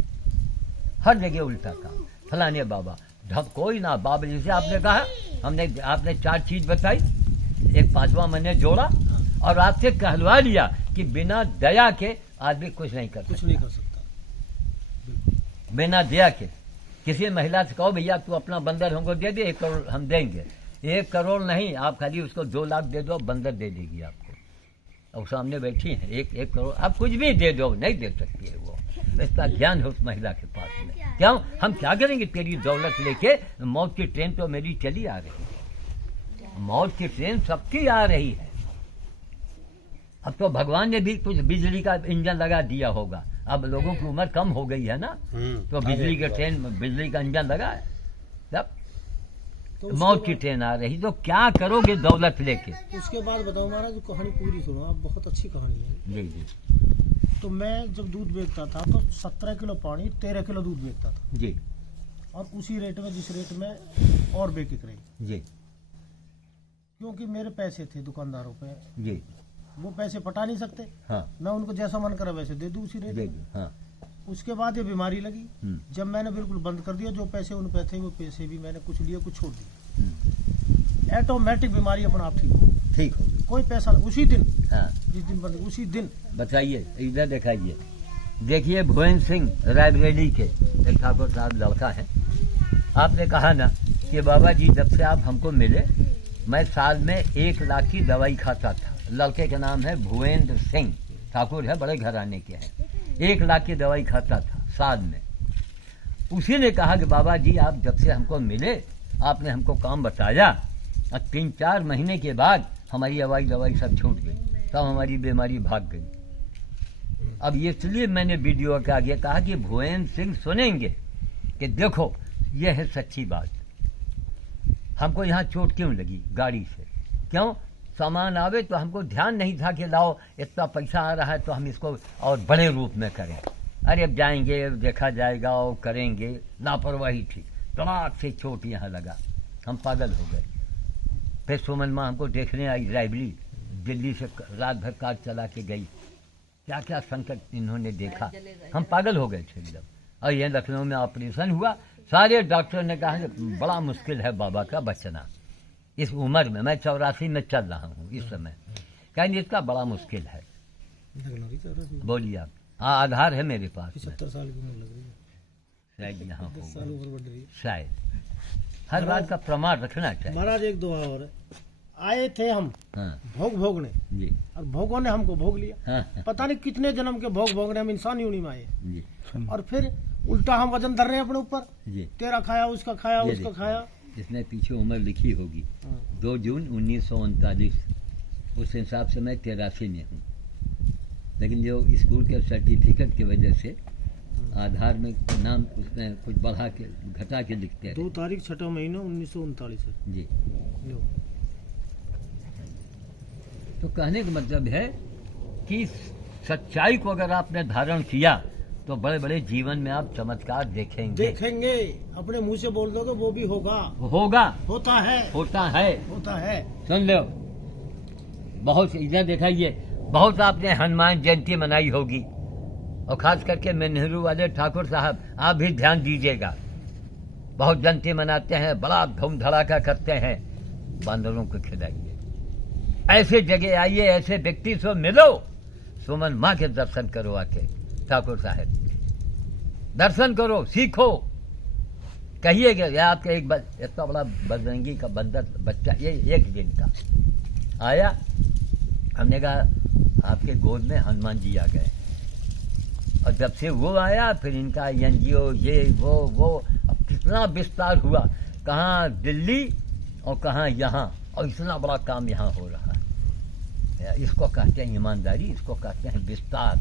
हर जगह उल्टा काम। फलाने बाबा ढब कोई ना बाबा, जैसे आपने कहा, आपने 4 चीज बताई, एक 5वां मैंने जोड़ा और आपसे कहलवा लिया कि बिना दया के आदमी कुछ नहीं कर कुछ नहीं कर सकता। बिना दया के। किसी महिला से कहो भैया तू अपना बंदर हमको दे दे, 1 करोड़ हम देंगे। 1 करोड़ नहीं, आप खाली उसको 2 लाख दे दो, बंदर दे देगी आपको। और सामने बैठी है, 1 करोड़ आप कुछ भी दे दो, नहीं दे सकती है वो। इसका ज्ञान है उस महिला के पास में। क्यों? हम क्या करेंगे तेरी दौलत लेके? मौत की ट्रेन तो मेरी चली आ रही है, मौत की ट्रेन सबकी आ रही है। अब तो भगवान ने भी कुछ बिजली का इंजन लगा दिया होगा, अब लोगों की उम्र कम हो गई है ना, तो बिजली के ट्रेन, बिजली का इंजन लगा है। तब तो मौत की ट्रेन आ रही, तो क्या करोगे दौलत लेके? उसके बाद बताओ महाराज, कहानी पूरी सुनो आप, बहुत अच्छी कहानी है। जी जी तो मैं जब दूध बेचता था तो 17 किलो पानी 13 किलो दूध बेचता था, जी और उसी रेट में जिस रेट में और बेच रही, जी क्योंकि मेरे पैसे थे दुकानदारों पे, जी वो पैसे पटा नहीं सकते, हाँ मैं उनको जैसा मन करे वैसे दे दूं उसी रेट जी में। जी हाँ उसके बाद ये बीमारी लगी, हम्म, जब मैंने बिल्कुल बंद कर दिया, जो पैसे उन पे थे वो पैसे भी मैंने कुछ लिए कुछ छोड़ दिए, हम्म, ऑटोमेटिक बीमारी अपना आप ठीक हो, ठीक हो गई। कोई पैसा उसी दिन, हाँ जिस दिन बंद उसी दिन। बताइए, इधर दिखाइए, देखिए भुवन सिंह रायबरेली के एक ठाकुर साहब लड़का है। आपने कहा ना कि बाबा जी जब से आप हमको मिले, मैं साल में 1 लाख की दवाई खाता था। लड़के का नाम है भुवेंद्र सिंह, ठाकुर है, बड़े घराने के हैं। 1 लाख की दवाई खाता था साल में। उसी ने कहा कि बाबा जी आप जब से हमको मिले, आपने हमको काम बताया, और 3-4 महीने के बाद हमारी दवाई सब छूट गई, तब हमारी बीमारी भाग गई। अब इसलिए मैंने वीडियो के आगे कहा कि भुवनेश्वर सिंह सुनेंगे कि देखो ये है सच्ची बात, हमको यहाँ चोट क्यों लगी गाड़ी से, क्यों सामान आवे तो हमको ध्यान नहीं था कि लाओ इतना पैसा आ रहा है तो हम इसको और बड़े रूप में करें। अरे अब जाएंगे देखा जाएगा और करेंगे, लापरवाही थी, तड़ाक से चोट यहाँ लगा, हम पागल हो गए। फिर सुमन माँ हमको देखने आई, रायबली दिल्ली से रात भर कार चला के गई, क्या क्या संकट इन्होंने देखा, हम पागल हो गए थे एकदम। और ये लखनऊ में ऑपरेशन हुआ, सारे डॉक्टर ने कहा कि बड़ा मुश्किल है बाबा का बचना इस उम्र में, मैं 84 में चल रहा हूँ इस समय, कहेंगे इसका बड़ा मुश्किल है। बोलिए आप। हाँ आधार है मेरे पास, 70 साल की उम्र लग रही है, शायद यहाँ होगा, साल उम्र बढ़ रही है। शायद हर बात का प्रमाण रखना चाहिए। महाराज एक दुआ और है, आए थे हम हाँ भोग भोगने जी और भोगों ने हमको भोग लिया, हाँ पता नहीं कितने जन्म के भोग भोगने हम इंसान योनि में आए, जी और फिर उल्टा हम वजन धर रहे हैं अपने ऊपर, जी। तेरा खाया उसका खाया ये उसका देखिए, खाया। इसने पीछे उम्र लिखी होगी, 2 जून 1939, उस हिसाब से मैं 83 में हूँ, लेकिन जो स्कूल के सर्टिफिकेट की वजह से आधार में नाम उसने कुछ बढ़ा के घटा के लिखते हैं। 2 तारीख 6 महीना 1939 है। जी, लो। तो कहने का मतलब है कि सच्चाई को अगर आपने धारण किया तो बड़े बड़े जीवन में आप चमत्कार देखेंगे। देखेंगे, अपने मुंह से बोल दोगे वो भी होगा, होगा, होता है, होता है, होता है। सुन लो, बहुत इधर दिखाइए, बहुत आपने हनुमान जयंती मनाई होगी, और खास करके मैं नेहरू वाले ठाकुर साहब आप भी ध्यान दीजिएगा, बहुत जयंती मनाते हैं, बड़ा धूम धड़ाका करते हैं, बांदरों को खिलाइए। ऐसे जगह आइए, ऐसे व्यक्ति से मिलो, सुमन माँ के दर्शन करो, आके ठाकुर साहब दर्शन करो, सीखो। कहिएगा या आपका एक इतना बड़ा बजरंगी का बंदर बच्चा, ये 1 दिन का आया, हमने कहा आपके गोद में हनुमान जी आ गए, और जब से वो आया फिर इनका एनजीओ ये वो अब कितना विस्तार हुआ, कहाँ दिल्ली और कहाँ यहाँ, और इतना बड़ा काम यहाँ हो रहा है। इसको कहते हैं ईमानदारी, इसको कहते हैं विस्तार,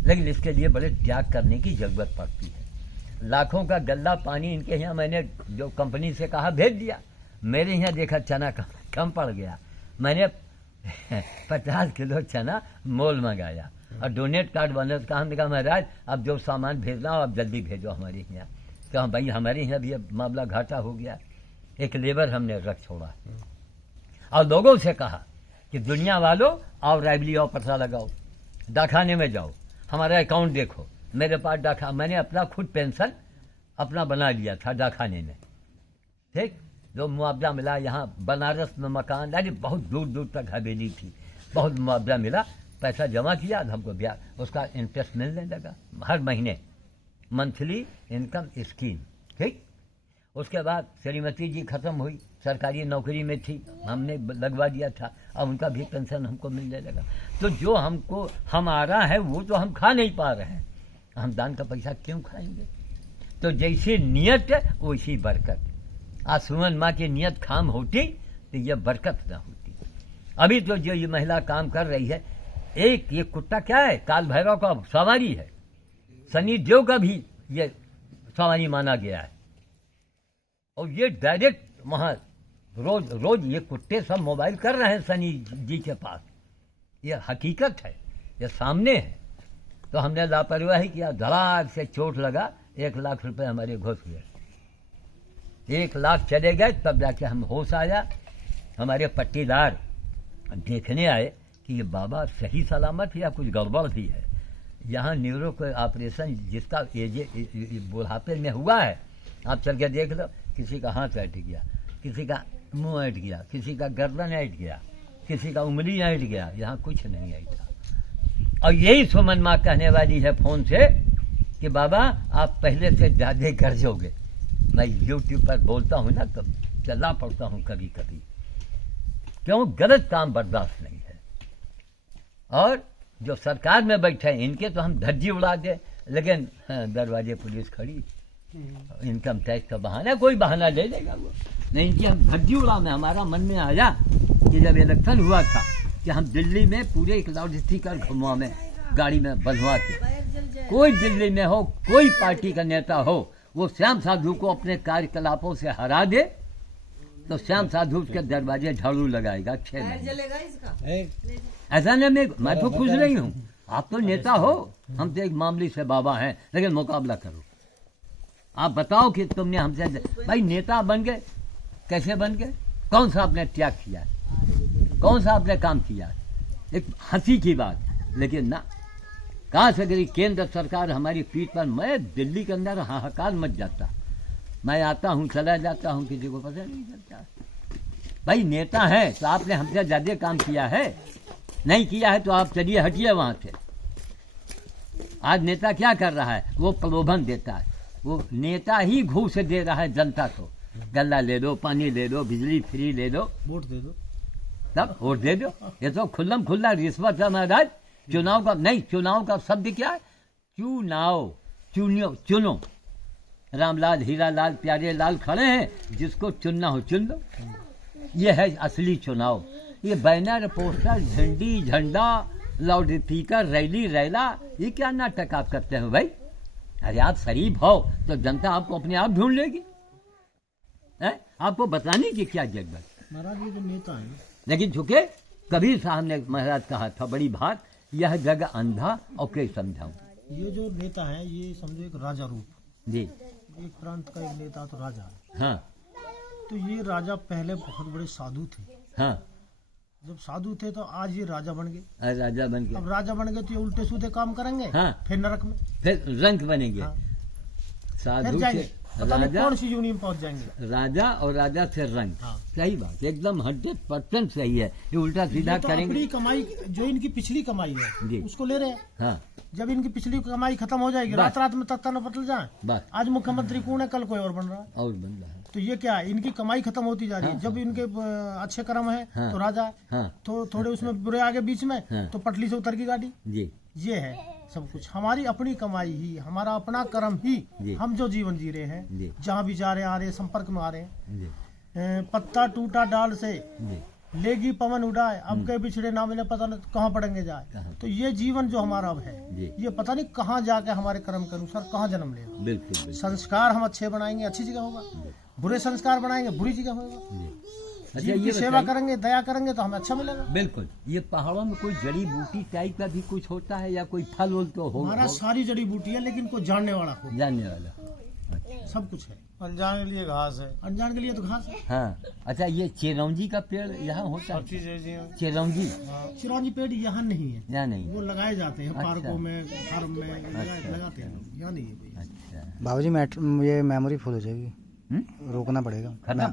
लेकिन इसके लिए बड़े त्याग करने की जरूरत पड़ती है। लाखों का गल्ला पानी इनके यहाँ मैंने जो कंपनी से कहा भेज दिया, मेरे यहाँ देखा चना कम पड़ गया, मैंने 50 किलो चना मोल मंगाया और डोनेट कार्ड बने, कहा हमने कहा महाराज अब जो सामान भेजना हो आप जल्दी भेजो हमारे यहाँ। कहा भाई हमारे यहाँ भी अब मामला घाटा हो गया, एक लेबर हमने रख छोड़ा, और लोगों से कहा कि दुनिया वालों आओ रायबली आओ, पता लगाओ, डाकखाने में जाओ, हमारा अकाउंट देखो, मेरे पास डाका, मैंने अपना खुद पेंशन अपना बना लिया था डाकखाने में, ठीक, जो मुआवजा मिला यहाँ बनारस में मकान, अरे बहुत दूर दूर तक हवेली थी, बहुत मुआवजा मिला, पैसा जमा किया, हमको ब्याज उसका इंटरेस्ट मिलने लगा हर महीने, मंथली इनकम स्कीम, ठीक। उसके बाद श्रीमती जी खत्म हुई, सरकारी नौकरी में थी, हमने लगवा दिया था, अब उनका भी पेंशन हमको मिलने लगा। तो जो हमको हमारा है वो तो हम खा नहीं पा रहे हैं, हम दान का पैसा क्यों खाएंगे? तो जैसी नियत है वैसी बरकत। आज सुमन माँ की नियत खाम होती तो ये बरकत ना होती। अभी तो जो ये महिला काम कर रही है, एक ये कुत्ता क्या है, काल भैरव का सवारी है, शनि देव का भी ये सवारी माना गया है, और ये डायरेक्ट वहाँ रोज रोज ये कुत्ते सब मोबाइल कर रहे हैं शनि जी के पास, ये हकीकत है, ये सामने है। तो हमने लापरवाही किया, धड़ाक से चोट लगा, 1 लाख रुपए हमारे घुस गए, 1 लाख चले गए, तब जाके हम होश आया। हमारे पट्टीदार देखने आए कि ये बाबा सही सलामत या कुछ गड़बड़ भी है। यहाँ न्यूरो का ऑपरेशन जिसका बुढ़ापे में हुआ है, आप चल के देख लो, किसी का हाथ अट गया, किसी का मुंह अट गया, किसी का गर्दन अट गया, किसी का उंगली अट गया, यहाँ कुछ नहीं अटा। और यही सुमन माँ कहने वाली है फोन से कि बाबा आप पहले से ज़्यादा कर जोगे। मैं यूट्यूब पर बोलता हूँ ना, तो चलना पड़ता हूँ कभी कभी, क्यों गलत काम बर्दाश्त नहीं है। और जो सरकार में बैठे हैं इनके तो हम धज्जी उड़ा दे, लेकिन दरवाजे पुलिस खड़ी, इनकम टैक्स का बहाना, कोई बहाना ले लेगा वो, नहीं कि हम धज्जी उड़ा में। हमारा मन में आया कि जब इलेक्शन हुआ था कि हम दिल्ली में पूरे एक लाउड स्पीकर घुमा में गाड़ी में बंधवा के। कोई दिल्ली में हो, कोई पार्टी का नेता हो, वो श्याम साधु को अपने कार्यकलापों से हरा दे तो श्याम साधु के दरवाजे झाड़ू लगाएगा 6 महीने। ऐसा नहीं, मैं तो खुश नहीं हूँ। आप तो नेता हो, हम तो एक मामूली से बाबा हैं, लेकिन मुकाबला करो। आप बताओ कि तुमने हमसे, भाई नेता बन गए, कैसे बन गए? कौन सा आपने त्याग किया, कौन सा आपने काम किया? एक हंसी की बात, लेकिन ना, कहाँ से गई केंद्र सरकार हमारी पीठ पर। मैं दिल्ली के अंदर हाहाकार मच जाता, मैं आता हूँ चला जाता हूँ, किसी को पता नहीं चलता। भाई नेता है तो आपने हमसे ज्यादा काम किया है, नहीं किया है तो आप चलिए हटिए वहां से। आज नेता क्या कर रहा है? वो प्रलोभन देता है, वो नेता ही घूस दे रहा है जनता को। गल्ला ले दो, पानी ले दो, बिजली फ्री ले दो, वोट दे दो, तब वोट दे दो। ये तो खुल्लम खुल्ला रिश्वत है महाराज। चुनाव का नहीं, चुनाव का शब्द क्या है? चुनाव, चुनो। रामलाल, हीरालाल, प्यारे लाल खड़े हैं, जिसको चुनना हो चुन लो। ये है असली चुनाव। ये बैनर, पोस्टर, झंडी, झंडा, लाउड स्पीकर, रैली, रैला, ये क्या नाटक आप करते हो भाई? अरे आप शरीफ हो तो जनता आपको अपने आप ढूंढ लेगी, है? आपको बताने की क्या जरूरत? महाराज ये जो नेता है, लेकिन चूंकि कबीर साहब ने महाराज कहा था बड़ी बात, यह जग अंधा और के समझाऊं। ये जो नेता है ये समझो एक राजा रूप, जी एक प्रांत का एक नेता तो राजा है। हाँ तो ये राजा पहले बहुत बड़े साधु थे, हाँ, जब साधु थे तो आज ये राजा बन गए। राजा बन अब गया, राजा बन गए तो ये उल्टे सीधे काम करेंगे, हाँ। फिर नरक में, फिर रंक बनेंगे। हाँ। साधु फिर जाएंगे, से पता नहीं राजा, कौन सी यूनियन में पहुंच जाएंगे। राजा और राजा से रंग। हाँ। सही बात, एकदम 100% सही है। ये उल्टा सीधा ये तो करेंगे। अपनी कमाई, जो इनकी पिछली कमाई जी। है उसको ले रहे हैं। हाँ जब इनकी पिछली कमाई खत्म हो जाएगी, बस। रात रात में तख्ता न बदल जाए। बस, आज मुख्यमंत्री कौन है, कल कोई और बन रहा है। और बन रहा है। तो ये क्या है, इनकी कमाई खत्म होती जा रही है। हाँ, जब इनके अच्छे कर्म है हाँ। तो राजा है, हाँ तो थोड़े उसमें बुरे आगे बीच में हाँ। तो पटली से उतर की गाड़ी। जी ये है सब कुछ, हमारी अपनी कमाई ही, हमारा अपना कर्म ही, जी। हम जो जीवन जी रहे हैं, जी। जहाँ भी जा रहे हैं, आ रहे हैं, संपर्क में आ रहे हैं। जी पत्ता टूटा डाल से जी लेगी पवन उड़ाए, अब के बिछड़े ना मिले पता नहीं कहाँ पड़ेंगे जाए। कहाँ? तो ये जीवन जो हमारा अब है, जी। ये पता नहीं कहाँ जाके हमारे कर्म के अनुसार कहाँ जन्म लेगा। बिल्कुल बिल्कुल। संस्कार हम अच्छे बनाएंगे अच्छी जगह होगा, बुरे संस्कार बनाएंगे बुरी जगह होगा। जी। अच्छा जीव की ये सेवा बताइए, करेंगे, दया करेंगे तो हमें अच्छा मिलेगा। बिल्कुल, ये पहाड़ों में कोई जड़ी बूटी टाइप का भी कुछ होता है या कोई फल वल तो हमारा हो सारी जड़ी बूटी है, लेकिन कोई जानने वाला हो, जानने वाला? सब कुछ है। अनजान के लिए घास है, अनजान के लिए तो घास है। हाँ। अच्छा ये चिरौंजी का पेड़ यहाँ होता है? सब चीज ऐसी है। चिरौंजी चिरौंजी पेड़ यहाँ नहीं है, यहाँ नहीं? वो लगाए जाते हैं अच्छा। पार्कों में, फार्म में अच्छा। लगाते हैं लोग, यहाँ नहीं है भैया। अच्छा। बाबूजी ये मेमोरी फुल हो जाएगी, हम्म? रोकना पड़ेगा। खत्म?